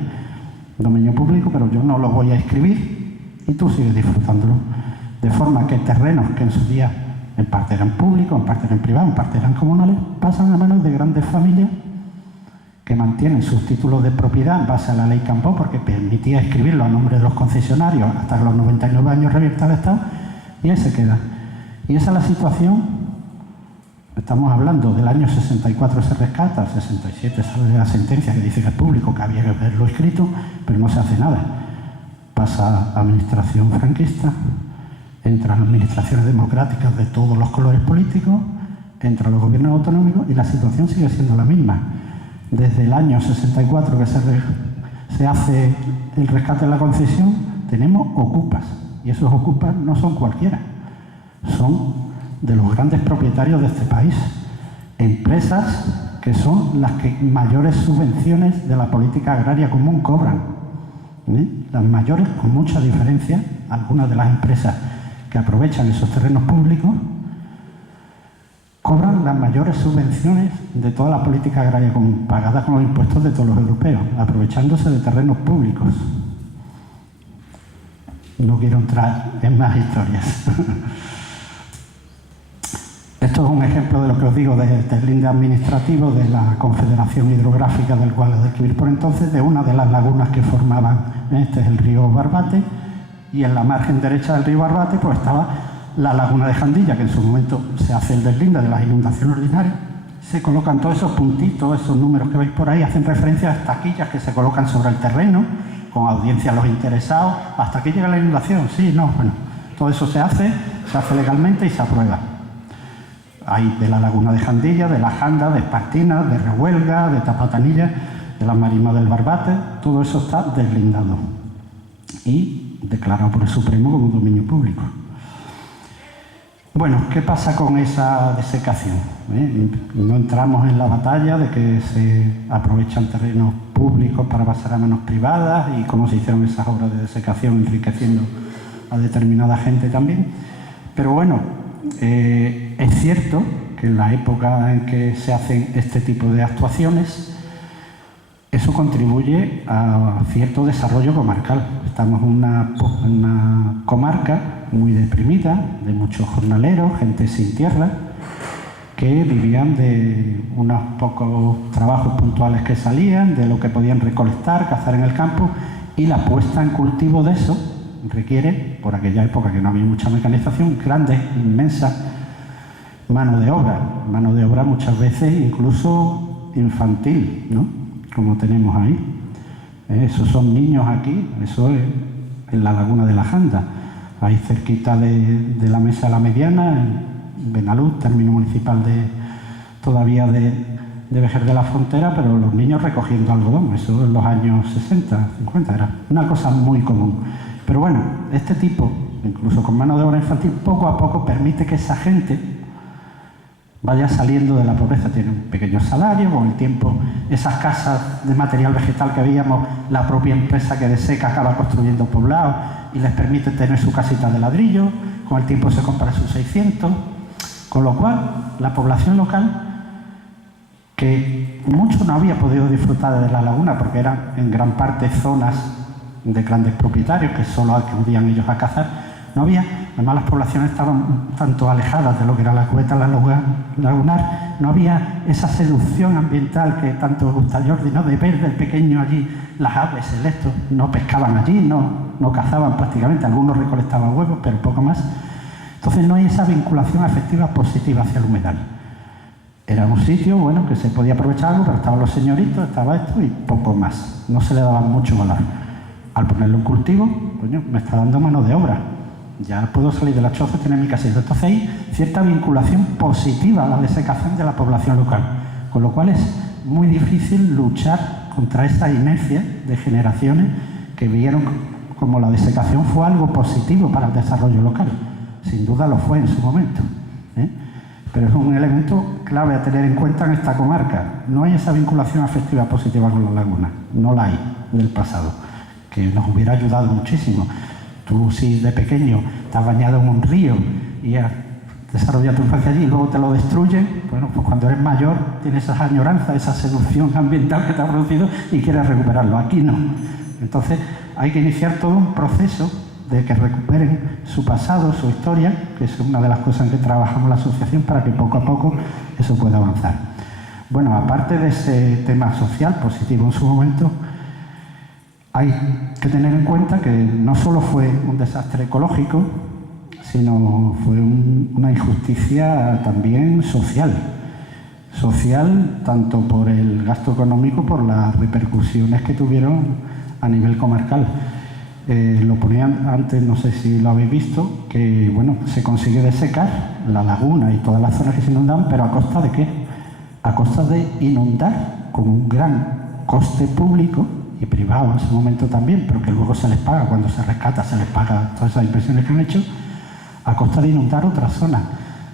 dominio público, pero yo no lo voy a escribir y tú sigues disfrutándolo. De forma que terrenos que en su día en parte eran públicos, en parte eran privados, en parte eran comunales, pasan a manos de grandes familias que mantienen sus títulos de propiedad en base a la ley Cambó, porque permitía escribirlo a nombre de los concesionarios hasta que los 99 años revierta al Estado, y ahí se queda. Y esa es la situación. Estamos hablando del año 64 se rescata, 67 sale la sentencia que dice que es público, que había que haberlo escrito, pero no se hace nada. Pasa a administración franquista, entran administraciones democráticas de todos los colores políticos, entran los gobiernos autonómicos y la situación sigue siendo la misma. Desde el año 64 que se hace el rescate de la concesión, tenemos ocupas, y esos ocupas no son cualquiera, son de los grandes propietarios de este país, empresas que son las que mayores subvenciones de la política agraria común cobran, las mayores, con mucha diferencia. Algunas de las empresas que aprovechan esos terrenos públicos cobran las mayores subvenciones de toda la política agraria común, pagadas con los impuestos de todos los europeos, aprovechándose de terrenos públicos. No quiero entrar en más historias. Esto es un ejemplo de lo que os digo del deslinde administrativo de la Confederación Hidrográfica del Guadalquivir por entonces, de una de las lagunas que formaban, este es el río Barbate, y en la margen derecha del río Barbate pues estaba la laguna de Jandilla, que en su momento se hace el deslinde de las inundaciones ordinarias. Se colocan todos esos puntitos, esos números que veis por ahí, hacen referencia a taquillas que se colocan sobre el terreno, con audiencia a los interesados, hasta que llega la inundación. Sí, no, bueno, todo eso se hace legalmente y se aprueba. Hay de la laguna de Jandilla, de la Janda, de Espartina, de Rehuelga, de Tapatanilla, de la marisma del Barbate, todo eso está deslindado y declarado por el Supremo como dominio público. Bueno, ¿qué pasa con esa desecación? No entramos en la batalla de que se aprovechan terrenos públicos para pasar a manos privadas y cómo se hicieron esas obras de desecación enriqueciendo a determinada gente también. Pero bueno, es cierto que en la época en que se hacen este tipo de actuaciones, eso contribuye a cierto desarrollo comarcal. Estamos en una comarca muy deprimida, de muchos jornaleros, gente sin tierra, que vivían de unos pocos trabajos puntuales que salían, de lo que podían recolectar, cazar en el campo, y la puesta en cultivo de eso requiere, por aquella época que no había mucha mecanización, grandes, inmensas mano de obra muchas veces incluso infantil, ¿no? Como tenemos ahí. Esos son niños aquí, eso es en la laguna de la Janda, ahí cerquita de la Mesa de la Mediana, en Benaluz, término municipal todavía de Vejer de la Frontera, pero los niños recogiendo algodón, eso en los años 60, 50, era una cosa muy común. Pero bueno, este tipo, incluso con mano de obra infantil, poco a poco permite que esa gente vaya saliendo de la pobreza. Tiene un pequeño salario, con el tiempo esas casas de material vegetal que veíamos, la propia empresa que deseca acaba construyendo poblados y les permite tener su casita de ladrillo, con el tiempo se compra sus 600, con lo cual la población local, que mucho no había podido disfrutar de la laguna porque eran en gran parte zonas de grandes propietarios que solo acudían ellos a cazar, no había, además las poblaciones estaban tanto alejadas de lo que era la cubeta lagunar, no había esa seducción ambiental que tanto gusta a Jordi, ¿no? De ver del pequeño allí las aves celestes, no pescaban allí, no cazaban prácticamente, algunos recolectaban huevos, pero poco más. Entonces no hay esa vinculación afectiva positiva hacia el humedal. Era un sitio, bueno, que se podía aprovechar algo, pero estaban los señoritos, estaba esto y poco más. No se le daba mucho valor. Al ponerlo en cultivo, coño, me está dando mano de obra. Ya puedo salir de la choza y tener mi casita. Entonces hay cierta vinculación positiva a la desecación de la población local. Con lo cual es muy difícil luchar contra esta inercia de generaciones que vieron como la desecación fue algo positivo para el desarrollo local. Sin duda lo fue en su momento, ¿eh? Pero es un elemento clave a tener en cuenta en esta comarca. No hay esa vinculación afectiva positiva con la laguna. No la hay del pasado, que nos hubiera ayudado muchísimo. Tú, si de pequeño te has bañado en un río y has desarrollado tu infancia allí y luego te lo destruyen, bueno, pues cuando eres mayor tienes esa añoranza, esa seducción ambiental que te ha producido y quieres recuperarlo. Aquí no. Entonces hay que iniciar todo un proceso de que recuperen su pasado, su historia, que es una de las cosas en que trabajamos la asociación para que poco a poco eso pueda avanzar. Bueno, aparte de ese tema social positivo en su momento, hay que tener en cuenta que no solo fue un desastre ecológico, sino fue una injusticia también social. Social tanto por el gasto económico, por las repercusiones que tuvieron a nivel comarcal. Lo ponían antes, no sé si lo habéis visto, que bueno, se consigue desecar la laguna y todas las zonas que se inundaban, pero ¿a costa de qué? A costa de inundar con un gran coste público y privado en ese momento también, pero que luego se les paga, cuando se rescata se les paga todas esas inversiones que han hecho, a costa de inundar otras zonas.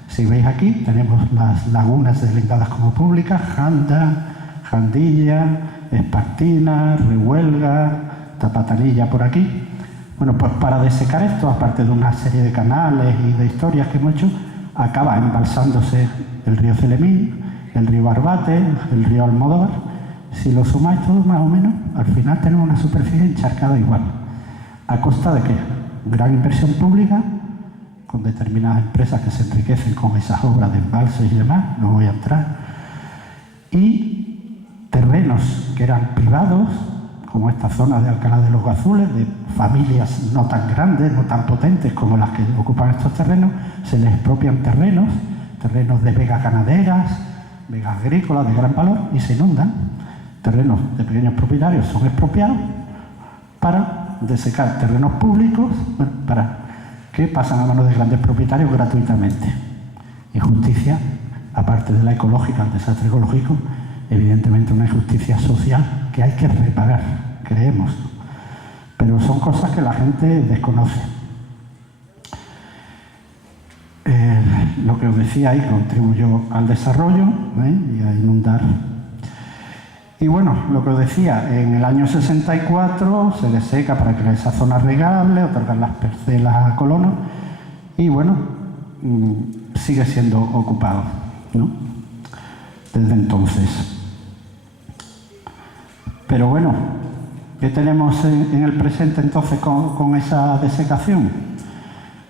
Si veis aquí, tenemos las lagunas deslindadas como públicas, Janda, Jandilla, Espartina, Rehuelga, Tapatanilla por aquí. Bueno, pues para desecar esto, aparte de una serie de canales y de historias que hemos hecho, acaba embalsándose el río Celemín, el río Barbate, el río Almodóvar. Si lo sumáis todo más o menos, al final tenemos una superficie encharcada igual. ¿A costa de qué? Gran inversión pública, con determinadas empresas que se enriquecen con esas obras de embalses y demás, no voy a entrar, y terrenos que eran privados, como esta zona de Alcalá de los Gazules, de familias no tan grandes, no tan potentes como las que ocupan estos terrenos, se les expropian terrenos de vegas ganaderas, vegas agrícolas de gran valor, y se inundan. Terrenos de pequeños propietarios son expropiados para desecar terrenos públicos, bueno, para que pasan a manos de grandes propietarios gratuitamente. Injusticia, aparte de la ecológica, el desastre ecológico, evidentemente una injusticia social que hay que reparar, creemos. Pero son cosas que la gente desconoce. Lo que os decía ahí contribuyó al desarrollo y a inundar. Y bueno, lo que os decía, en el año 64 se deseca para crear esa zona regable, otorgar las parcelas a colonos y bueno, sigue siendo ocupado, ¿no? Desde entonces. Pero bueno, ¿qué tenemos en el presente entonces con esa desecación?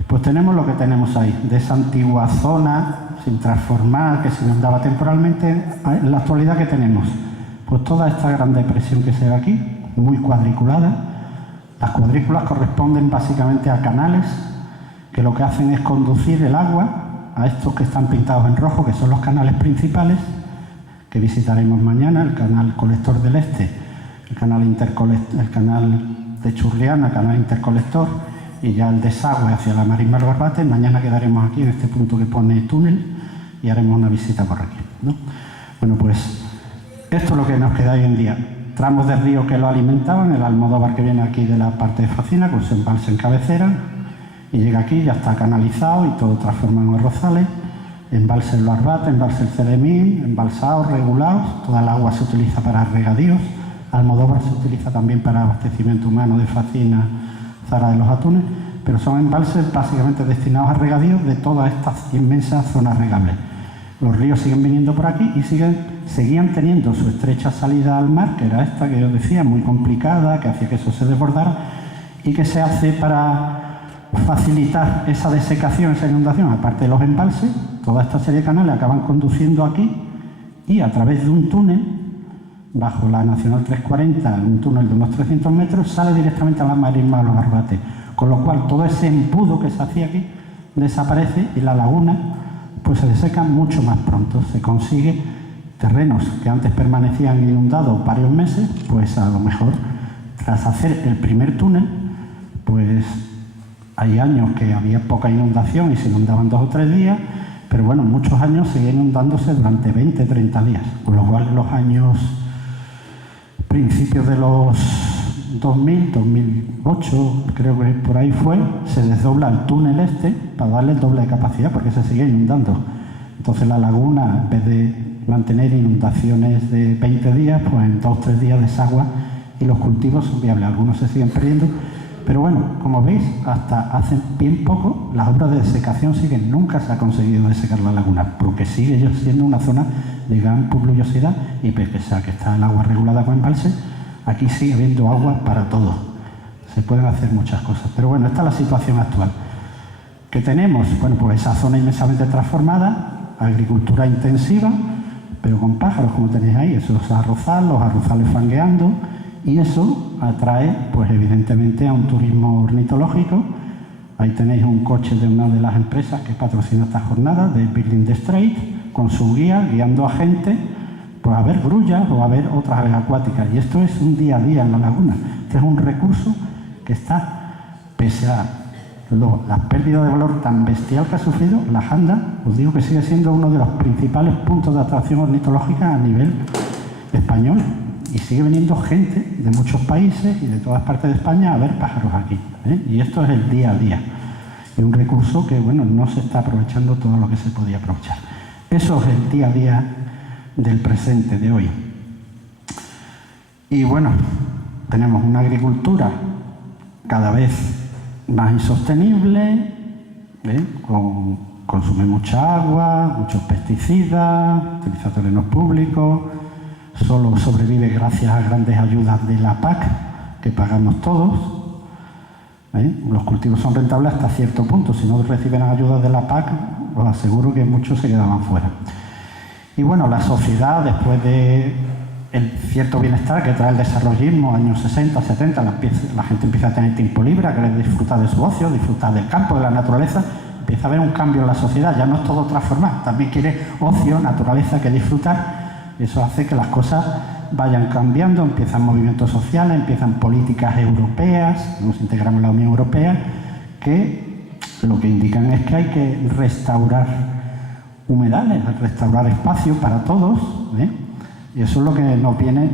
Pues tenemos lo que tenemos ahí, de esa antigua zona sin transformar, que se inundaba temporalmente, en la actualidad que tenemos. Pues toda esta gran depresión que se ve aquí, muy cuadriculada. Las cuadrículas corresponden básicamente a canales que lo que hacen es conducir el agua a estos que están pintados en rojo, que son los canales principales, que visitaremos mañana, el canal colector del Este, el canal de Churriana, el canal intercolector, y ya el desagüe hacia la Marisma del Barbate. Mañana quedaremos aquí en este punto que pone túnel y haremos una visita por aquí, ¿no? Bueno, pues esto es lo que nos queda hoy en día. Tramos de río que lo alimentaban, el Almodóvar que viene aquí de la parte de Facina, con su embalse en cabecera, y llega aquí, ya está canalizado y todo transformado en arrozales. Embalse el Barbate, embalse el Celemín, embalsados, regulados, toda el agua se utiliza para regadíos. Almodóvar se utiliza también para abastecimiento humano de Facina, Zara de los Atunes, pero son embalses básicamente destinados a regadíos de todas estas inmensas zonas regables. Los ríos siguen viniendo por aquí y seguían teniendo su estrecha salida al mar, que era esta que os decía, muy complicada, que hacía que eso se desbordara, y que se hace para facilitar esa desecación, esa inundación, aparte de los embalses. Toda esta serie de canales acaban conduciendo aquí y a través de un túnel, bajo la Nacional 340, un túnel de unos 300 metros, sale directamente a la Marisma de los Barbates, con lo cual todo ese embudo que se hacía aquí desaparece y la laguna pues se desecan mucho más pronto. Se consigue terrenos que antes permanecían inundados varios meses, pues a lo mejor tras hacer el primer túnel, pues hay años que había poca inundación y se inundaban 2 o 3 días, pero bueno, muchos años seguían inundándose durante 20, 30 días, con lo cual en los años principios de los 2000, 2008, creo que por ahí fue, se desdobla el túnel este para darle el doble de capacidad porque se sigue inundando. Entonces la laguna, en vez de mantener inundaciones de 20 días, pues en 2 o 3 días desagua y los cultivos son viables. Algunos se siguen perdiendo, pero bueno, como veis, hasta hace bien poco las obras de desecación siguen. Nunca se ha conseguido desecar la laguna porque sigue siendo una zona de gran pluviosidad y pese a que está el agua regulada con embalse, aquí sigue habiendo agua para todo. Se pueden hacer muchas cosas. Pero bueno, esta es la situación actual. ¿Qué tenemos? Bueno, pues esa zona inmensamente transformada, agricultura intensiva, pero con pájaros, como tenéis ahí, esos arrozales, los arrozales fangueando, y eso atrae, pues evidentemente, a un turismo ornitológico. Ahí tenéis un coche de una de las empresas que patrocina esta jornada, de Building the Strait, con su guía, guiando a gente pues a ver grullas o a ver otras aves acuáticas. Y esto es un día a día en la laguna. Este es un recurso que está, pese a la pérdida de valor tan bestial que ha sufrido, la janda, os digo que sigue siendo uno de los principales puntos de atracción ornitológica a nivel español. Y sigue viniendo gente de muchos países y de todas partes de España a ver pájaros aquí, ¿eh? Y esto es el día a día. Es un recurso que, bueno, no se está aprovechando todo lo que se podía aprovechar. Eso es el día a día del presente, de hoy. Y bueno, tenemos una agricultura cada vez más insostenible, con consume mucha agua, muchos pesticidas, utiliza terrenos públicos, solo sobrevive gracias a grandes ayudas de la PAC que pagamos todos. Los cultivos son rentables hasta cierto punto. Si no reciben ayudas de la PAC, os aseguro que muchos se quedaban fuera. Y bueno, la sociedad, después de el cierto bienestar que trae el desarrollismo, años 60, 70, la gente empieza a tener tiempo libre, a querer disfrutar de su ocio, disfrutar del campo, de la naturaleza, empieza a haber un cambio en la sociedad, ya no es todo transformar, también quiere ocio, naturaleza que disfrutar. Eso hace que las cosas vayan cambiando, empiezan movimientos sociales, empiezan políticas europeas, nos integramos en la Unión Europea, que lo que indican es que hay que restaurar humedales, restaurar espacios para todos, y eso es lo que nos viene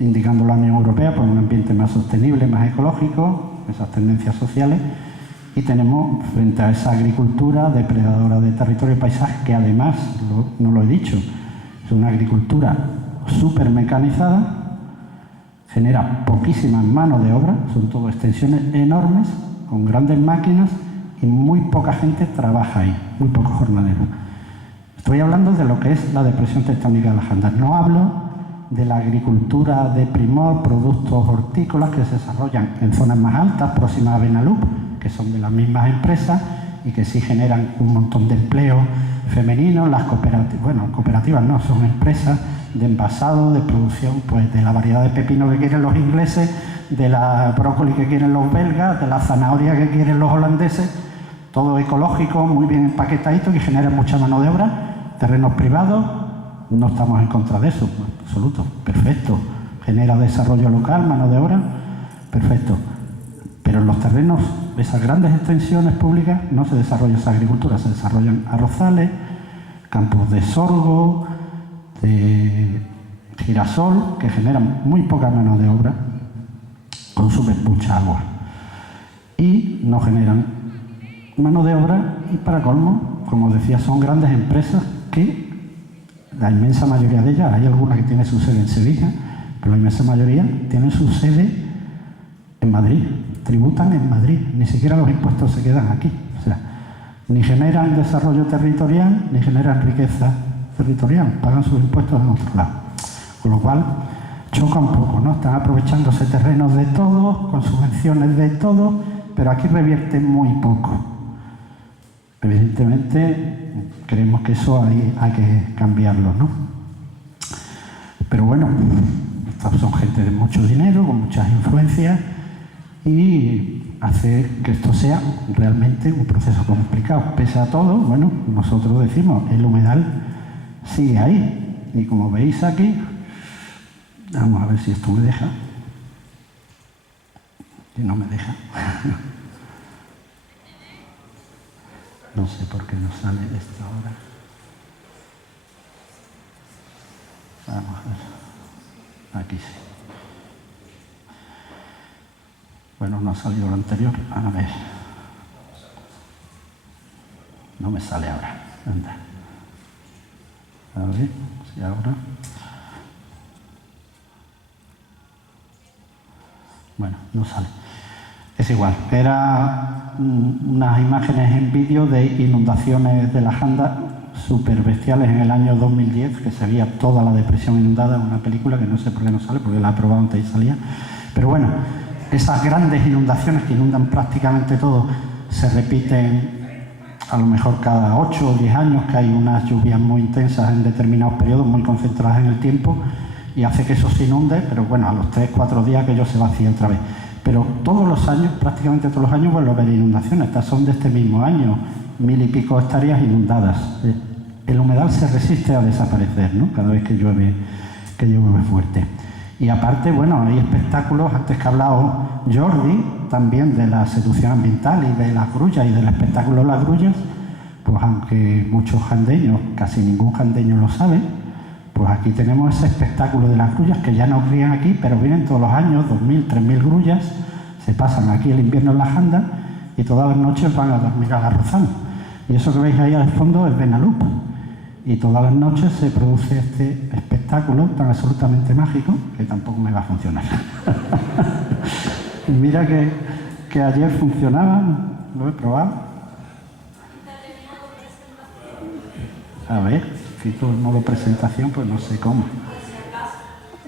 indicando la Unión Europea, por un ambiente más sostenible, más ecológico, esas tendencias sociales, y tenemos frente a esa agricultura depredadora de territorio y paisaje, que además, no lo he dicho, es una agricultura súper mecanizada, genera poquísima mano de obra, son todo extensiones enormes, con grandes máquinas, y muy poca gente trabaja ahí, muy pocos jornaleros. Estoy hablando de lo que es la depresión tectónica de las Andas. No hablo de la agricultura de primor, productos hortícolas que se desarrollan en zonas más altas, próximas a Benalup, que son de las mismas empresas y que sí generan un montón de empleo femenino. Las cooperativas, bueno, cooperativas no, son empresas de envasado, de producción, pues de la variedad de pepino que quieren los ingleses, de la brócoli que quieren los belgas, de la zanahoria que quieren los holandeses, todo ecológico, muy bien empaquetadito, que genera mucha mano de obra. Terrenos privados, no estamos en contra de eso, en absoluto, perfecto. Genera desarrollo local, mano de obra, perfecto. Pero en los terrenos, esas grandes extensiones públicas, no se desarrolla esa agricultura, se desarrollan arrozales, campos de sorgo, de girasol, que generan muy poca mano de obra, consumen mucha agua y no generan mano de obra, y para colmo, como decía, son grandes empresas que la inmensa mayoría de ellas, hay alguna que tiene su sede en Sevilla, pero la inmensa mayoría tienen su sede en Madrid, tributan en Madrid, ni siquiera los impuestos se quedan aquí, o sea, ni generan desarrollo territorial, ni generan riqueza territorial, pagan sus impuestos en otro lado, con lo cual choca un poco, ¿no? Están aprovechándose terrenos de todos, con subvenciones de todos, pero aquí revierten muy poco. Evidentemente, creemos que eso hay que cambiarlo, ¿no? Pero bueno, estas son gente de mucho dinero, con muchas influencias, y hace que esto sea realmente un proceso complicado. Pese a todo, bueno, nosotros decimos, el humedal sigue ahí. Y como veis aquí, vamos a ver si esto me deja. Que no me deja. No sé por qué no sale esto ahora. Vamos a ver. Aquí sí. Bueno, no ha salido lo anterior. A ver. No me sale ahora. Anda. A ver si ahora. Bueno, no sale. Es igual. Era unas imágenes en vídeo de inundaciones de las Andas súper bestiales en el año 2010, que se veía toda la depresión inundada, una película que no sé por qué no sale, porque la he probado antes y salía. Pero bueno, esas grandes inundaciones que inundan prácticamente todo se repiten a lo mejor cada 8 o 10 años, que hay unas lluvias muy intensas en determinados periodos, muy concentradas en el tiempo, y hace que eso se inunde, pero bueno, a los 3-4 días aquello se vacía otra vez. Pero todos los años, prácticamente todos los años, vuelve a haber inundaciones. Estas son de este mismo año, 1000 y pico hectáreas inundadas. El humedal se resiste a desaparecer, ¿no? Cada vez que llueve fuerte. Y aparte, bueno, hay espectáculos, antes que ha hablado Jordi, también de la seducción ambiental y de las grullas y del espectáculo de las grullas, pues aunque muchos jandeños, casi ningún jandeño lo sabe, pues aquí tenemos ese espectáculo de las grullas que ya no crían aquí, pero vienen todos los años, 2000, 3000 grullas, se pasan aquí el invierno en las Andas y todas las noches van a dormir al arrozal. Y eso que veis ahí al fondo es Benalup. Y todas las noches se produce este espectáculo tan absolutamente mágico que tampoco me va a funcionar. Y mira que ayer funcionaba, lo he probado. A ver, quito el modo presentación, pues no sé cómo.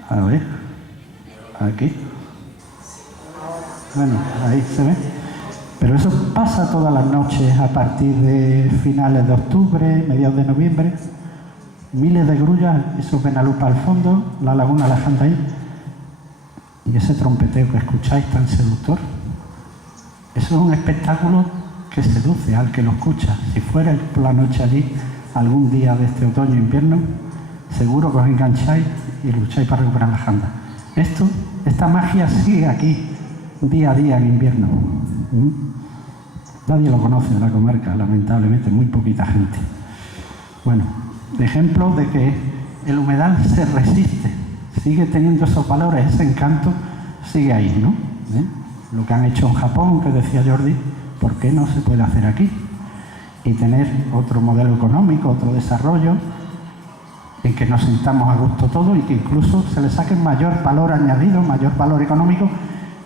A ver, aquí. Bueno, ahí se ve. Pero eso pasa todas las noches a partir de finales de octubre, mediados de noviembre. Miles de grullas, esos Benalupa al fondo, la laguna Alejandra ahí. Y ese trompeteo que escucháis tan seductor. Eso es un espectáculo que seduce al que lo escucha. Si fuera por la noche allí, algún día de este otoño e invierno, seguro que os engancháis y lucháis para recuperar la janda. Esta magia sigue aquí, día a día en invierno. Nadie lo conoce en la comarca, lamentablemente, muy poquita gente. Bueno, ejemplo de que el humedal se resiste, sigue teniendo esos valores, ese encanto sigue ahí, ¿no? Lo que han hecho en Japón, que decía Jordi, ¿por qué no se puede hacer aquí? Y tener otro modelo económico, otro desarrollo, en que nos sintamos a gusto todos y que incluso se le saque mayor valor añadido, mayor valor económico,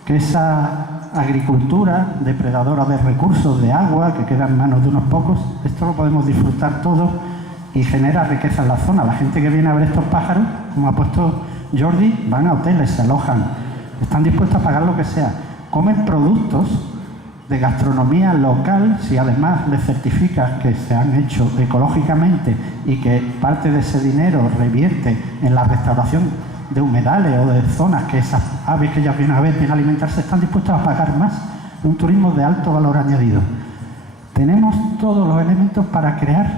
que esa agricultura depredadora de recursos, de agua, que queda en manos de unos pocos. Esto lo podemos disfrutar todos y genera riqueza en la zona. La gente que viene a ver estos pájaros, como ha puesto Jordi, van a hoteles, se alojan, están dispuestos a pagar lo que sea, comen productos de gastronomía local, si además les certificas que se han hecho ecológicamente y que parte de ese dinero revierte en la restauración de humedales o de zonas que esas aves que ellas vienen a ver, vienen a alimentarse, están dispuestos a pagar más. Un turismo de alto valor añadido. Tenemos todos los elementos para crear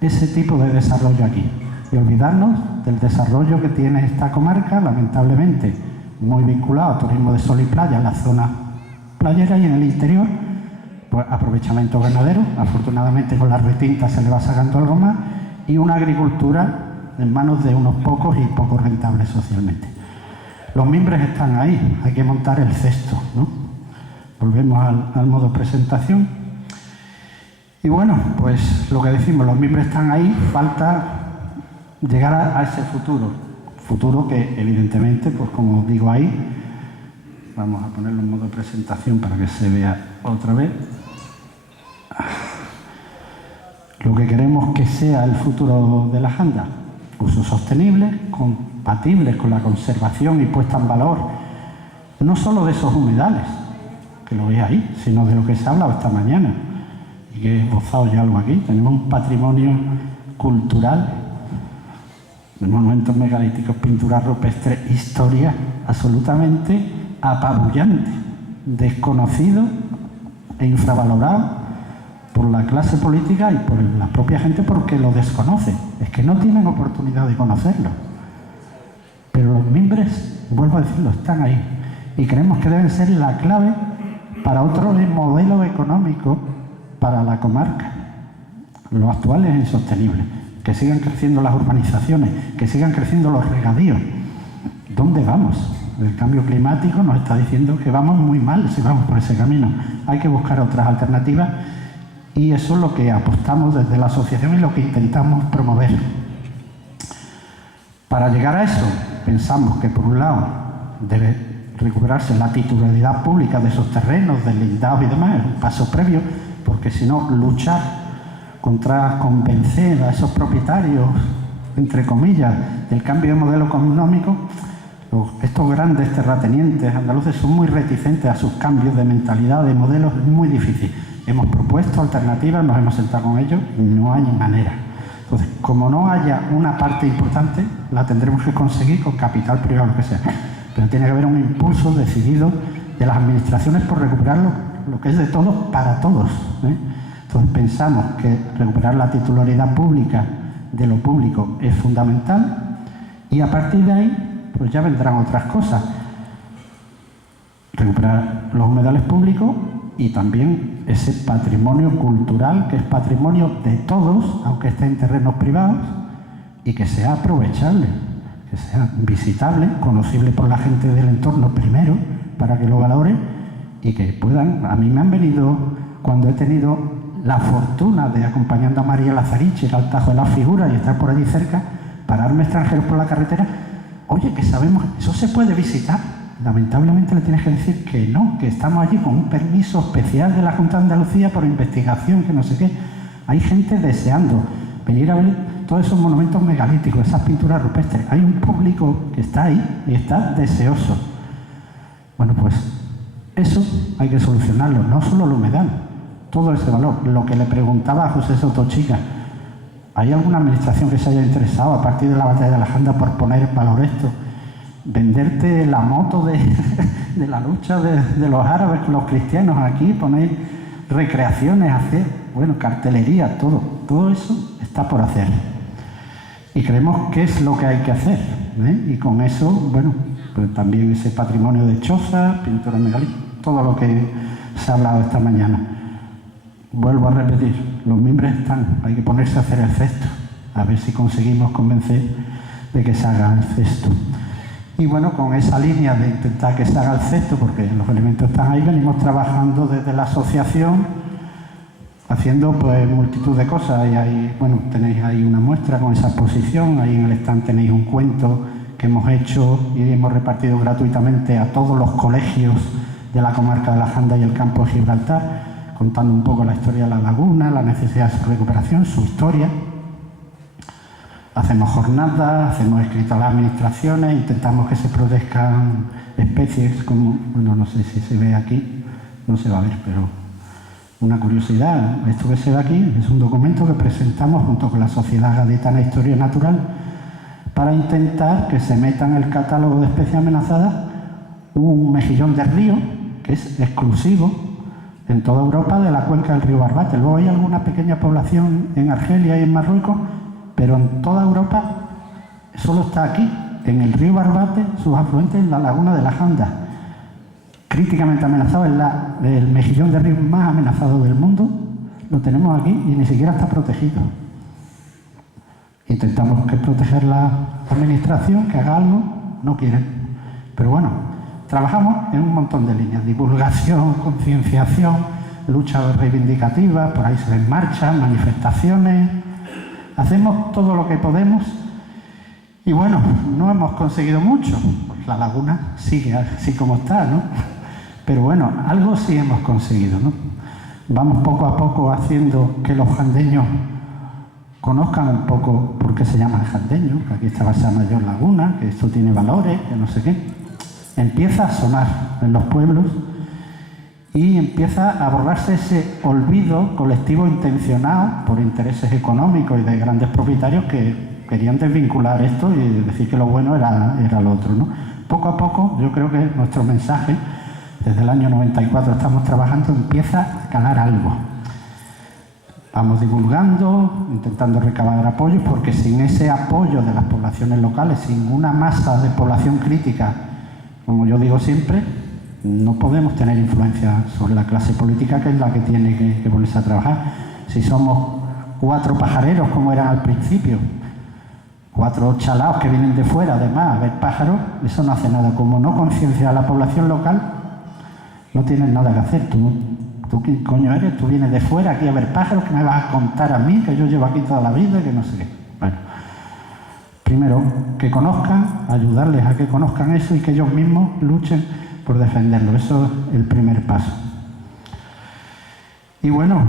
ese tipo de desarrollo aquí y olvidarnos del desarrollo que tiene esta comarca, lamentablemente muy vinculado a turismo de sol y playa en la zona playera, y en el interior pues aprovechamiento ganadero, afortunadamente con las retintas se le va sacando algo más, y una agricultura en manos de unos pocos y poco rentable socialmente. Los mimbres están ahí, hay que montar el cesto, ¿no? Volvemos al modo presentación. Y bueno, pues lo que decimos, los mimbres están ahí, falta llegar a ese futuro que evidentemente, pues como digo ahí, vamos a ponerlo en modo presentación para que se vea otra vez. Lo que queremos que sea el futuro de la janda, usos sostenibles, compatibles con la conservación y puesta en valor, no solo de esos humedales, que lo veis ahí, sino de lo que se ha hablado esta mañana, y que he esbozado ya algo aquí. Tenemos un patrimonio cultural, de monumentos megalíticos, pinturas rupestres, historia absolutamente apabullante, desconocido e infravalorado por la clase política y por la propia gente, porque lo desconoce. Es que no tienen oportunidad de conocerlo. Pero los mimbres, vuelvo a decirlo, están ahí. Y creemos que deben ser la clave para otro modelo económico para la comarca. Lo actual es insostenible. Que sigan creciendo las urbanizaciones, que sigan creciendo los regadíos. ¿Dónde vamos? El cambio climático nos está diciendo que vamos muy mal si vamos por ese camino. Hay que buscar otras alternativas y eso es lo que apostamos desde la asociación y lo que intentamos promover. Para llegar a eso, pensamos que por un lado debe recuperarse la titularidad pública de esos terrenos, deslindados y demás, es un paso previo, porque si no, luchar contra convencer a esos propietarios, entre comillas, del cambio de modelo económico. Estos grandes terratenientes andaluces son muy reticentes a sus cambios de mentalidad, de modelos, es muy difícil. Hemos propuesto alternativas, nos hemos sentado con ellos y no hay manera. Entonces, como no haya una parte importante, la tendremos que conseguir con capital privado, lo que sea. Pero tiene que haber un impulso decidido de las administraciones por recuperar lo que es de todos para todos, ¿eh? Entonces, pensamos que recuperar la titularidad pública de lo público es fundamental y a partir de ahí pues ya vendrán otras cosas. Recuperar los humedales públicos y también ese patrimonio cultural que es patrimonio de todos, aunque esté en terrenos privados, y que sea aprovechable, que sea visitable, conocible por la gente del entorno primero, para que lo valore y que puedan. A mí me han venido, cuando he tenido la fortuna de, acompañando a María Lazarichi, ir al Tajo de las Figuras y estar por allí cerca, pararme extranjeros por la carretera. Oye, que sabemos, eso se puede visitar. Lamentablemente le tienes que decir que no, que estamos allí con un permiso especial de la Junta de Andalucía por investigación, que no sé qué. Hay gente deseando, venir a ver todos esos monumentos megalíticos, esas pinturas rupestres. Hay un público que está ahí y está deseoso. Bueno, pues eso hay que solucionarlo, no solo el humedal, todo ese valor. Lo que le preguntaba a José Sotochica, ¿hay alguna administración que se haya interesado a partir de la batalla de la Janda por poner en valor esto? Venderte la moto de la lucha de los árabes con los cristianos aquí, poner recreaciones, hacer, bueno, cartelería, todo eso está por hacer. Y creemos que es lo que hay que hacer, ¿eh? Y con eso, bueno, pues también ese patrimonio de choza, pintura megalítica, todo lo que se ha hablado esta mañana. Vuelvo a repetir, los mimbres están, hay que ponerse a hacer el cesto, a ver si conseguimos convencer de que se haga el cesto. Y bueno, con esa línea de intentar que se haga el cesto, porque los elementos están ahí, venimos trabajando desde la asociación, haciendo pues multitud de cosas. Y ahí, bueno, tenéis ahí una muestra con esa exposición, ahí en el stand tenéis un cuento que hemos hecho y hemos repartido gratuitamente a todos los colegios de la comarca de la Janda y el campo de Gibraltar, contando un poco la historia de la laguna, la necesidad de su recuperación, su historia. Hacemos jornadas, hacemos escritos a las administraciones, intentamos que se protejan especies como, bueno, no sé si se ve aquí, no se va a ver, pero una curiosidad, esto que se ve aquí es un documento que presentamos junto con la Sociedad Gaditana de Historia Natural para intentar que se meta en el catálogo de especies amenazadas un mejillón de río que es exclusivo en toda Europa de la cuenca del río Barbate. Luego hay alguna pequeña población en Argelia y en Marruecos, pero en toda Europa solo está aquí, en el río Barbate, sus afluentes en la laguna de la Janda. Críticamente amenazado, es el mejillón de río más amenazado del mundo, lo tenemos aquí y ni siquiera está protegido. Intentamos que proteger la administración, que haga algo, no quieren. Pero bueno, trabajamos en un montón de líneas: divulgación, concienciación, lucha reivindicativa, por ahí se ven marchas, manifestaciones. Hacemos todo lo que podemos y bueno, no hemos conseguido mucho. Pues la laguna sigue así como está, ¿no? Pero bueno, algo sí hemos conseguido, ¿no? Vamos poco a poco haciendo que los jandeños conozcan un poco por qué se llaman jandeños, que aquí está esa mayor laguna, que esto tiene valores, que no sé qué. Empieza a sonar en los pueblos y empieza a borrarse ese olvido colectivo intencionado por intereses económicos y de grandes propietarios que querían desvincular esto y decir que lo bueno era lo otro, ¿no? Poco a poco, yo creo que nuestro mensaje, desde el año 94 estamos trabajando, empieza a calar algo. Vamos divulgando, intentando recabar apoyos, porque sin ese apoyo de las poblaciones locales, sin una masa de población crítica, como yo digo siempre, no podemos tener influencia sobre la clase política, que es la que tiene que ponerse a trabajar. Si somos 4 pajareros, como eran al principio, 4 chalaos que vienen de fuera, además, a ver pájaros, eso no hace nada. Como no conciencia a la población local, no tienes nada que hacer. ¿Tú qué coño eres? Tú vienes de fuera aquí a ver pájaros, que me vas a contar a mí, que yo llevo aquí toda la vida, que no sé qué. Bueno, primero, que conozcan, ayudarles a que conozcan eso y que ellos mismos luchen por defenderlo. Eso es el primer paso. Y bueno,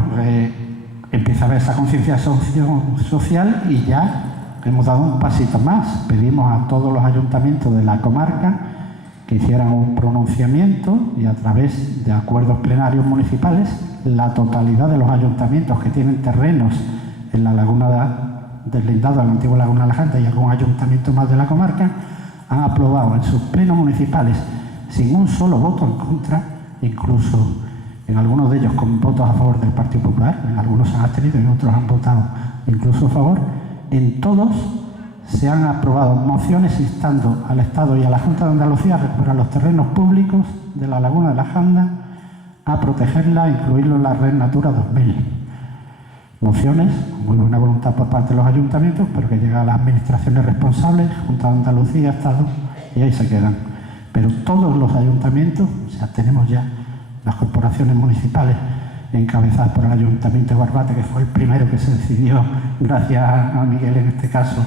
empieza a haber esa concienciación social y ya hemos dado un pasito más. Pedimos a todos los ayuntamientos de la comarca que hicieran un pronunciamiento y a través de acuerdos plenarios municipales, la totalidad de los ayuntamientos que tienen terrenos en la laguna deslindada, la antigua laguna de la Janda y algún ayuntamiento más de la comarca, han aprobado en sus plenos municipales sin un solo voto en contra, incluso en algunos de ellos con votos a favor del Partido Popular, en algunos han abstenido y en otros han votado incluso a favor. En todos se han aprobado mociones instando al Estado y a la Junta de Andalucía a recuperar los terrenos públicos de la laguna de la Janda, a protegerla, a incluirlo en la Red Natura 2000. Mociones con muy buena voluntad por parte de los ayuntamientos, pero que llegan a las administraciones responsables, Junta de Andalucía, Estado, y ahí se quedan. Pero todos los ayuntamientos, o sea, tenemos ya las corporaciones municipales encabezadas por el Ayuntamiento de Barbate, que fue el primero que se decidió, gracias a Miguel en este caso,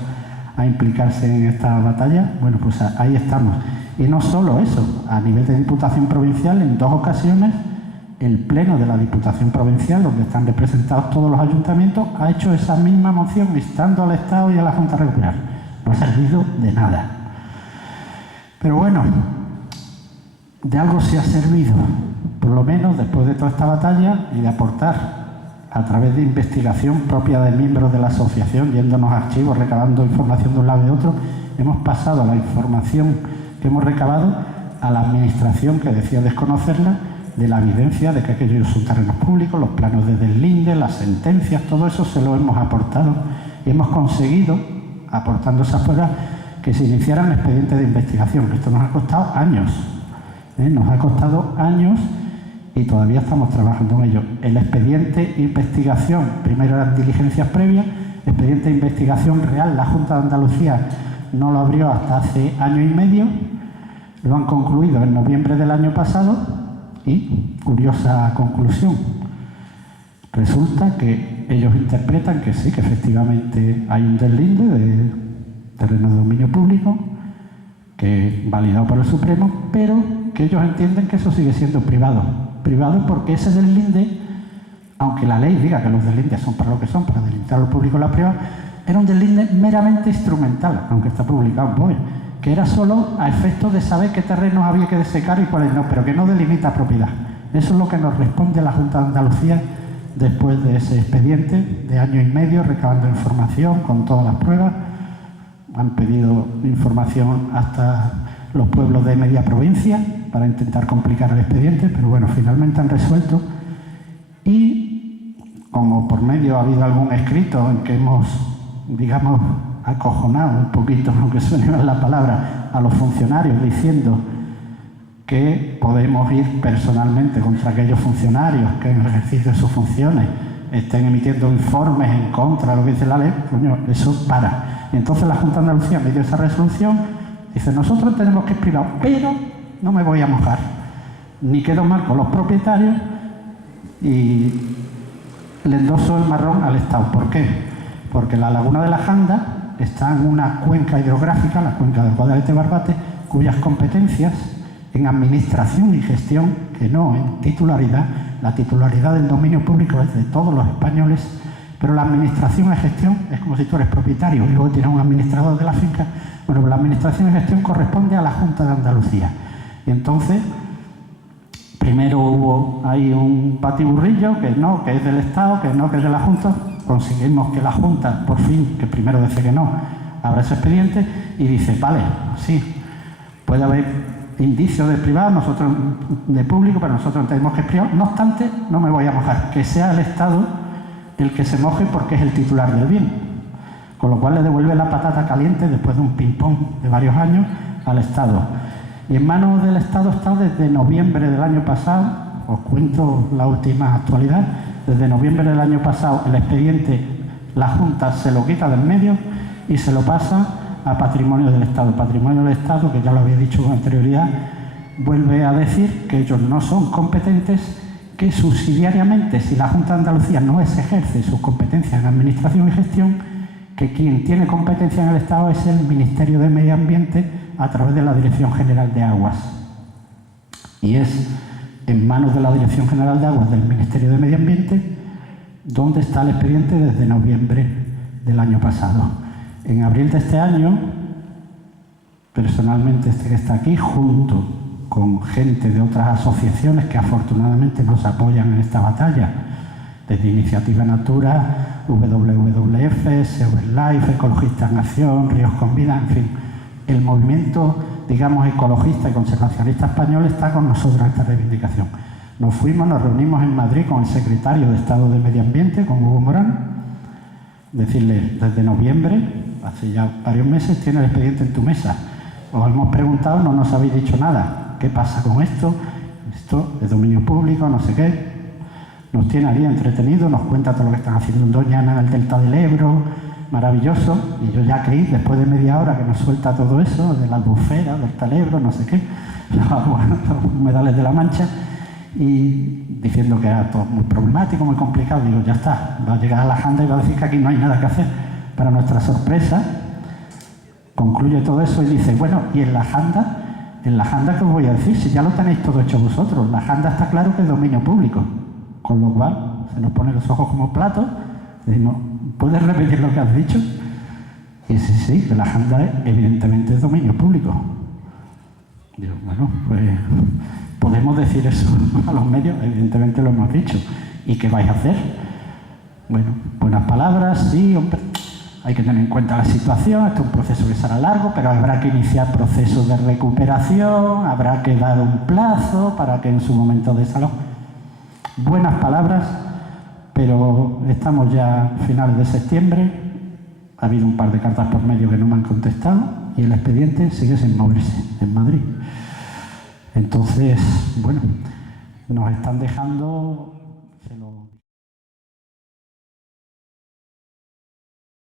a implicarse en esta batalla. Bueno, pues ahí estamos. Y no solo eso, a nivel de Diputación Provincial, en 2 ocasiones el Pleno de la Diputación Provincial, donde están representados todos los ayuntamientos, ha hecho esa misma moción instando al Estado y a la Junta a recuperar. No ha servido de nada. Pero bueno, de algo se ha servido, por lo menos después de toda esta batalla y de aportar a través de investigación propia de miembros de la asociación, yéndonos a archivos, recabando información de un lado y de otro, hemos pasado la información que hemos recabado a la administración, que decía desconocerla, de la evidencia de que aquellos son terrenos públicos, los planos de deslinde, las sentencias, todo eso se lo hemos aportado y hemos conseguido, aportando esas pruebas, que se iniciaran expedientes de investigación. Esto nos ha costado años, nos ha costado años y todavía estamos trabajando en ello. El expediente de investigación, primero eran diligencias previas, expediente de investigación real, la Junta de Andalucía no lo abrió hasta hace año y medio, lo han concluido en noviembre del año pasado. Y, curiosa conclusión, resulta que ellos interpretan que sí, que efectivamente hay un deslinde de terreno de dominio público, que validado por el Supremo, pero que ellos entienden que eso sigue siendo privado. Privado porque ese deslinde, aunque la ley diga que los deslindes son para lo que son, para delimitar lo público y lo privado, era un deslinde meramente instrumental, aunque está publicado en BOE, que era solo a efectos de saber qué terrenos había que desecar y cuáles no, pero que no delimita propiedad. Eso es lo que nos responde la Junta de Andalucía después de ese expediente de año y medio, recabando información con todas las pruebas. Han pedido información hasta los pueblos de media provincia para intentar complicar el expediente, pero bueno, finalmente han resuelto. Y como por medio ha habido algún escrito en que hemos, digamos, acojonado un poquito, aunque suene mal la palabra, a los funcionarios diciendo que podemos ir personalmente contra aquellos funcionarios que en el ejercicio de sus funciones estén emitiendo informes en contra de lo que dice la ley, coño, eso para. Y entonces la Junta de Andalucía me dio esa resolución, dice, nosotros tenemos que ir privado, pero no me voy a mojar, ni quedo mal con los propietarios y le endoso el marrón al Estado. ¿Por qué? Porque la laguna de la Janda está en una cuenca hidrográfica, la cuenca del Guadalete-Barbate, cuyas competencias en administración y gestión, que no en titularidad, la titularidad del dominio público es de todos los españoles, pero la administración y gestión es como si tú eres propietario y luego tienes un administrador de la finca. Bueno, la administración y gestión corresponde a la Junta de Andalucía. Y entonces, primero hubo ahí un batiburrillo, que no, que es del Estado, que no, que es de la Junta. Conseguimos que la Junta, por fin, que primero dice que no, abra ese expediente y dice, vale, sí, puede haber indicios de privado, nosotros de público, pero nosotros tenemos que es privado. No obstante, no me voy a mojar, que sea el Estado el que se moje porque es el titular del bien. Con lo cual le devuelve la patata caliente después de un ping-pong de varios años al Estado. Y en manos del Estado está desde noviembre del año pasado, os cuento la última actualidad. Desde noviembre del año pasado el expediente, la Junta se lo quita del medio y se lo pasa a Patrimonio del Estado. Patrimonio del Estado, que ya lo había dicho con anterioridad, vuelve a decir que ellos no son competentes, que subsidiariamente, si la Junta de Andalucía no ejerce sus competencias en administración y gestión, que quien tiene competencia en el Estado es el Ministerio de Medio Ambiente a través de la Dirección General de Aguas. Y es en manos de la Dirección General de Aguas del Ministerio de Medio Ambiente donde está el expediente desde noviembre del año pasado. En abril de este año, personalmente este que está aquí, junto con gente de otras asociaciones que afortunadamente nos apoyan en esta batalla, desde Iniciativa Natura, WWF, SOS Life, Ecologistas en Acción, Ríos con Vida, en fin, el movimiento, digamos, ecologista y conservacionista español está con nosotros en esta reivindicación. Nos reunimos en Madrid con el secretario de Estado de Medio Ambiente, con Hugo Morán, decirle, desde noviembre, hace ya varios meses, tiene el expediente en tu mesa. Os hemos preguntado, no nos habéis dicho nada. ¿Qué pasa con esto? Esto es dominio público, no sé qué. Nos tiene ahí entretenidos, nos cuenta todo lo que están haciendo en Doñana, en el Delta del Ebro, maravilloso. Y yo ya creí, después de media hora que nos suelta todo eso, de la albufera, Delta del Ebro, no sé qué, los humedales de la Mancha, y diciendo que era todo muy problemático, muy complicado. Digo, ya está, va a llegar a la Janda y va a decir que aquí no hay nada que hacer. Para nuestra sorpresa, concluye todo eso y dice, bueno, y en la Janda En la Janda, ¿qué os voy a decir? Si ya lo tenéis todo hecho vosotros. La Janda está claro que es dominio público, con lo cual se nos ponen los ojos como platos. Decimos, ¿puedes repetir lo que has dicho? Y sí, que la Janda evidentemente es dominio público. Digo, bueno, pues podemos decir eso a los medios, evidentemente lo hemos dicho. ¿Y qué vais a hacer? Bueno, buenas palabras, sí, hombre. Hay que tener en cuenta la situación, esto es un proceso que será largo, pero habrá que iniciar procesos de recuperación, habrá que dar un plazo para que en su momento de salud. Buenas palabras, pero estamos ya a finales de septiembre, ha habido un par de cartas por medio que no me han contestado y el expediente sigue sin moverse en Madrid. Entonces, bueno, nos están dejando